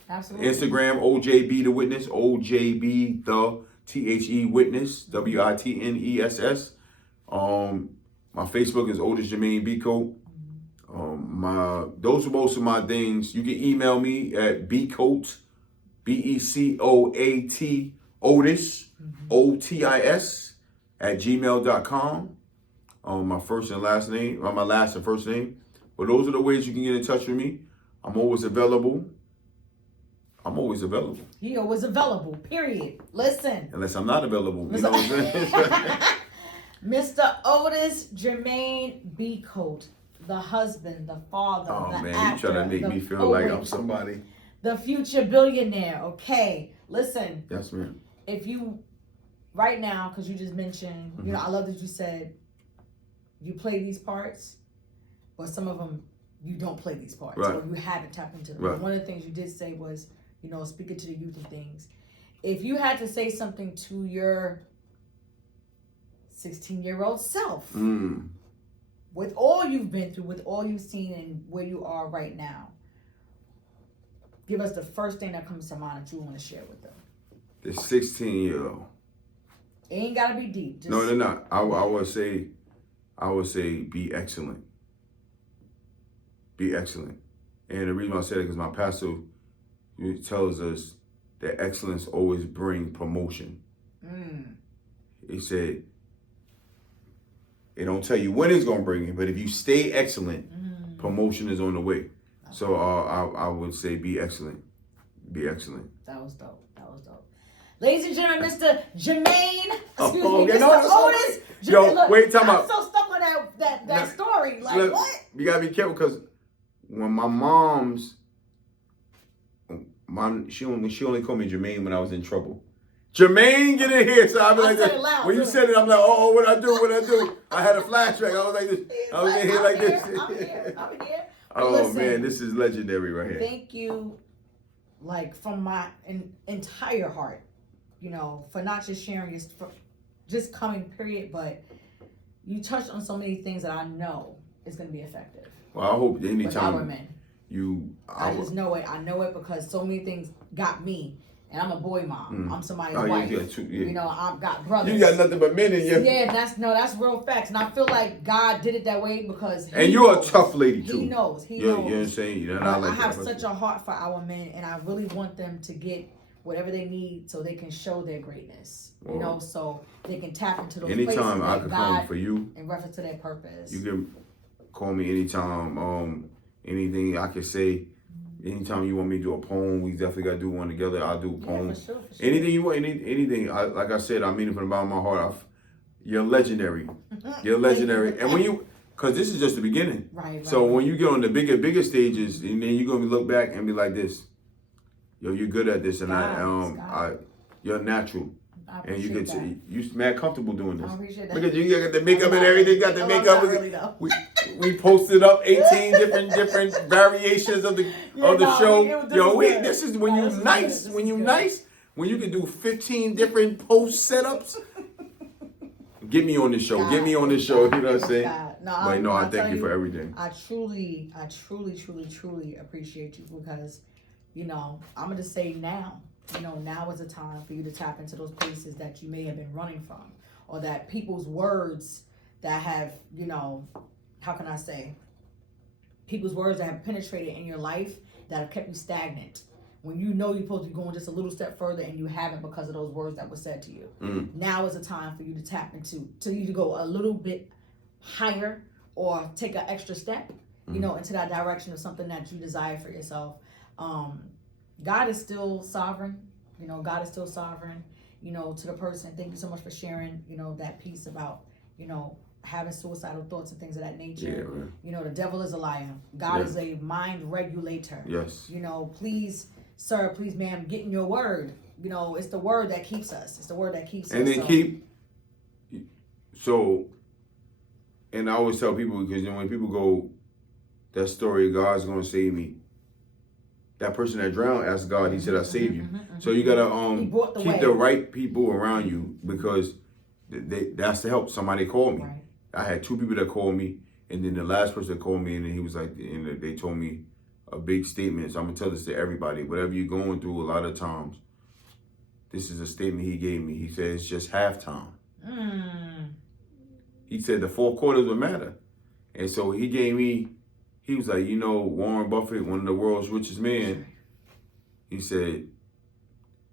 Absolutely. Instagram, OJB the Witness, OJB the THE Witness, WITNESS. My Facebook is Otis Jermaine Becoat. Those are most of my things. You can email me at Becoat, BECOAT, Otis, OTIS @gmail.com. My first and last name, my last and first name. But those are the ways you can get in touch with me. I'm always available. He always available, period. Listen. Unless I'm not available. You know what I'm saying? Mr. Otis Jermaine Becoat, the husband, the father, the man, actor, you trying to make me feel like I'm somebody. The future billionaire, okay? Listen. Yes, ma'am. If you, right now, because you just mentioned, you know, I love that you said you play these parts, but some of them, you don't play these parts. Right. Or you haven't tapped into them. Right. One of the things you did say was, you know, speaking to the youth and things. If you had to say something to your 16-year-old self, with all you've been through, with all you've seen and where you are right now, give us the first thing that comes to mind that you want to share with them. The 16-year-old. It ain't gotta be deep. Just No, they're not. I would say be excellent. Be excellent. And the reason I say that because my pastor tells us that excellence always brings promotion. He said, it don't tell you when it's going to bring it, but if you stay excellent, promotion is on the way. So I would say be excellent. Be excellent. That was dope. Ladies and gentlemen, Mr. Jermaine, okay, Mr. Otis. Yo, look, wait, time I'm out. so stuck on that story. Like, look, what? You got to be careful because when my mom's, she only called me Jermaine when I was in trouble. Jermaine, get in here. So I be like this. When you said it, I'm like, oh, what I do? I had a flashback. I was like this. I was in here like this. I'm here. Oh, listen, man, this is legendary right here. Thank you, like, from my entire heart, for not just sharing your, just coming, period, but you touched on so many things that I know is going to be effective. Well, I hope anytime our men. I just know it. I know it because so many things got me. And I'm a boy mom. I'm somebody's wife. I've got brothers. You got nothing but men in you. Yeah, that's real facts. And I feel like God did it that way because and you're a tough lady too. He knows. You know what I'm saying? I have such a heart for our men, and I really want them to get whatever they need so they can show their greatness. So they can tap into those places anytime I that can God come for you in reference to their purpose. You can call me anytime. Anything I can say. Anytime you want me to do a poem, we definitely got to do one together. I'll do a poem. Yeah, for sure. Anything you want, anything. Like I said, I mean it from the bottom of my heart. You're legendary. You're legendary. And when because this is just the beginning. Right. So when you get on the bigger stages, and then you're going to look back and be like this. Yo, you're good at this. And you're natural. And you're mad comfortable doing this. I appreciate that. Look at you got the makeup and everything. Got the makeup. We posted up 18 different variations of the show. This is when you nice. When you nice. When you can do 15 different post setups. Get me on this show. Get me on this show. You know what I'm saying? I thank you for everything. I truly appreciate you because, I'm gonna just say now. Now is a time for you to tap into those places that you may have been running from, or that people's words that have, how can I say, people's words that have penetrated in your life that have kept you stagnant. When you're supposed to be going just a little step further and you haven't because of those words that were said to you. Now is a time for you to tap into, you to go a little bit higher or take an extra step, into that direction of something that you desire for yourself. God is still sovereign. God is still sovereign. To the person. Thank you so much for sharing, that piece about, having suicidal thoughts and things of that nature. Yeah, the devil is a liar. God is a mind regulator. Yes. Please, sir, please, ma'am, get in your word. It's the word that keeps us. It's the word that keeps us. And then and I always tell people, because when people go, that story, God's going to save me. That person that drowned asked God, he said, I save you. So you got to keep the right people around you because that's to help. Somebody called me. Right. I had 2 people that called me, and then the last person that called me, and then he was like, and they told me a big statement. So I'm going to tell this to everybody. Whatever you're going through, a lot of times, this is a statement he gave me. He said, it's just halftime. He said the 4 quarters would matter. And so he gave me, he was like, Warren Buffett, one of the world's richest men, he said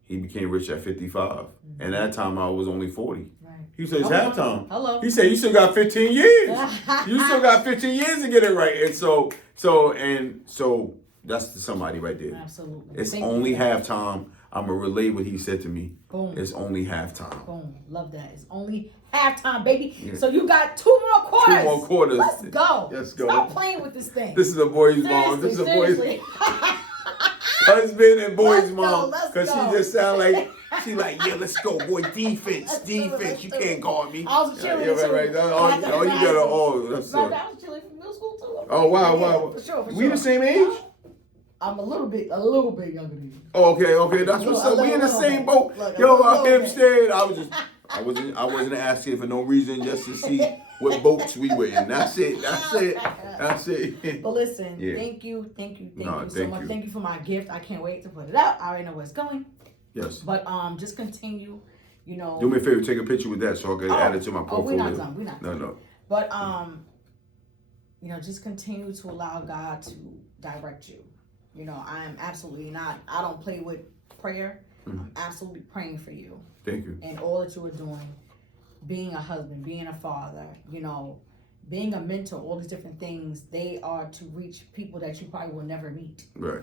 he became rich at 55. And at that time, I was only 40. Right. He said, it's halftime. Hello. He said, you still got 15 years. You still got 15 years to get it right. And so that's to somebody right there. Absolutely. It's only halftime. I'm going to relay what he said to me. Boom. It's only halftime. Boom. Love that. It's only halftime, baby. Yeah. So you got 2 more quarters. 2 more quarters. Let's go. Let's go. Stop playing with this thing. This is a boy's mom. This is a boy's husband and boy's mom. Because she just sound like, she like, yeah, let's go, boy. Defense. You can't guard me. I was chilling too. Right. Oh, you got to, that's I was chilling from middle school too. Oh, wow. For sure. We the same age? I'm a little bit younger than you. Oh, okay. That's what's up. We in the same boat. Yo, I'm scared. I wasn't asking for no reason, just to see what boats we were in. That's it. But listen, Yeah. thank you so thank much. you. Thank you for my gift. I can't wait to put it out. I already know where it's going. Yes. But just continue, you know. Do me a favor, take a picture with that so I can add it to my portfolio. We're not done. We're not done. No. But you know, just continue to allow God to direct you. You know, I am absolutely not. I don't play with prayer. I'm absolutely praying for you. Thank you. And all that you are doing, being a husband, being a father, you know, being a mentor, all these different things, they are to reach people that you probably will never meet. Right.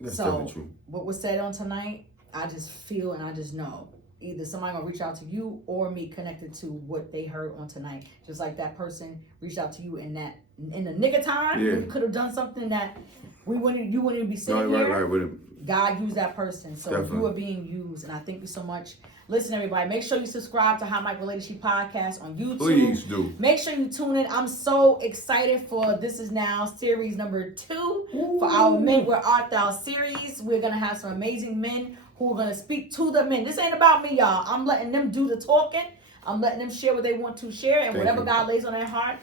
That's so definitely true. What was said on tonight, I just feel and I just know either somebody gonna reach out to you or me connected to what they heard on tonight. Just like that person reached out to you in the nick of time. Yeah. We could have done something that you wouldn't even be sitting here. Right. With him. God used that person. So Definitely. You are being used. And I thank you so much. Listen, everybody, make sure you subscribe to How Mike Related She Podcast on YouTube. Please do. Make sure you tune in. I'm so excited for This Is Now series number 2 for our Men Where Art Thou series. We're going to have some amazing men who are going to speak to the men. This ain't about me, y'all. I'm letting them do the talking. I'm letting them share what they want to share. And whatever God lays on their heart,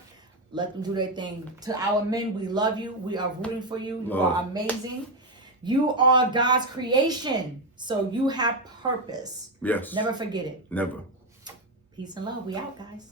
let them do their thing. To our men, we love you. We are rooting for you. You are amazing. You are God's creation. So you have purpose. Yes. Never forget it. Never. Peace and love. We out, guys.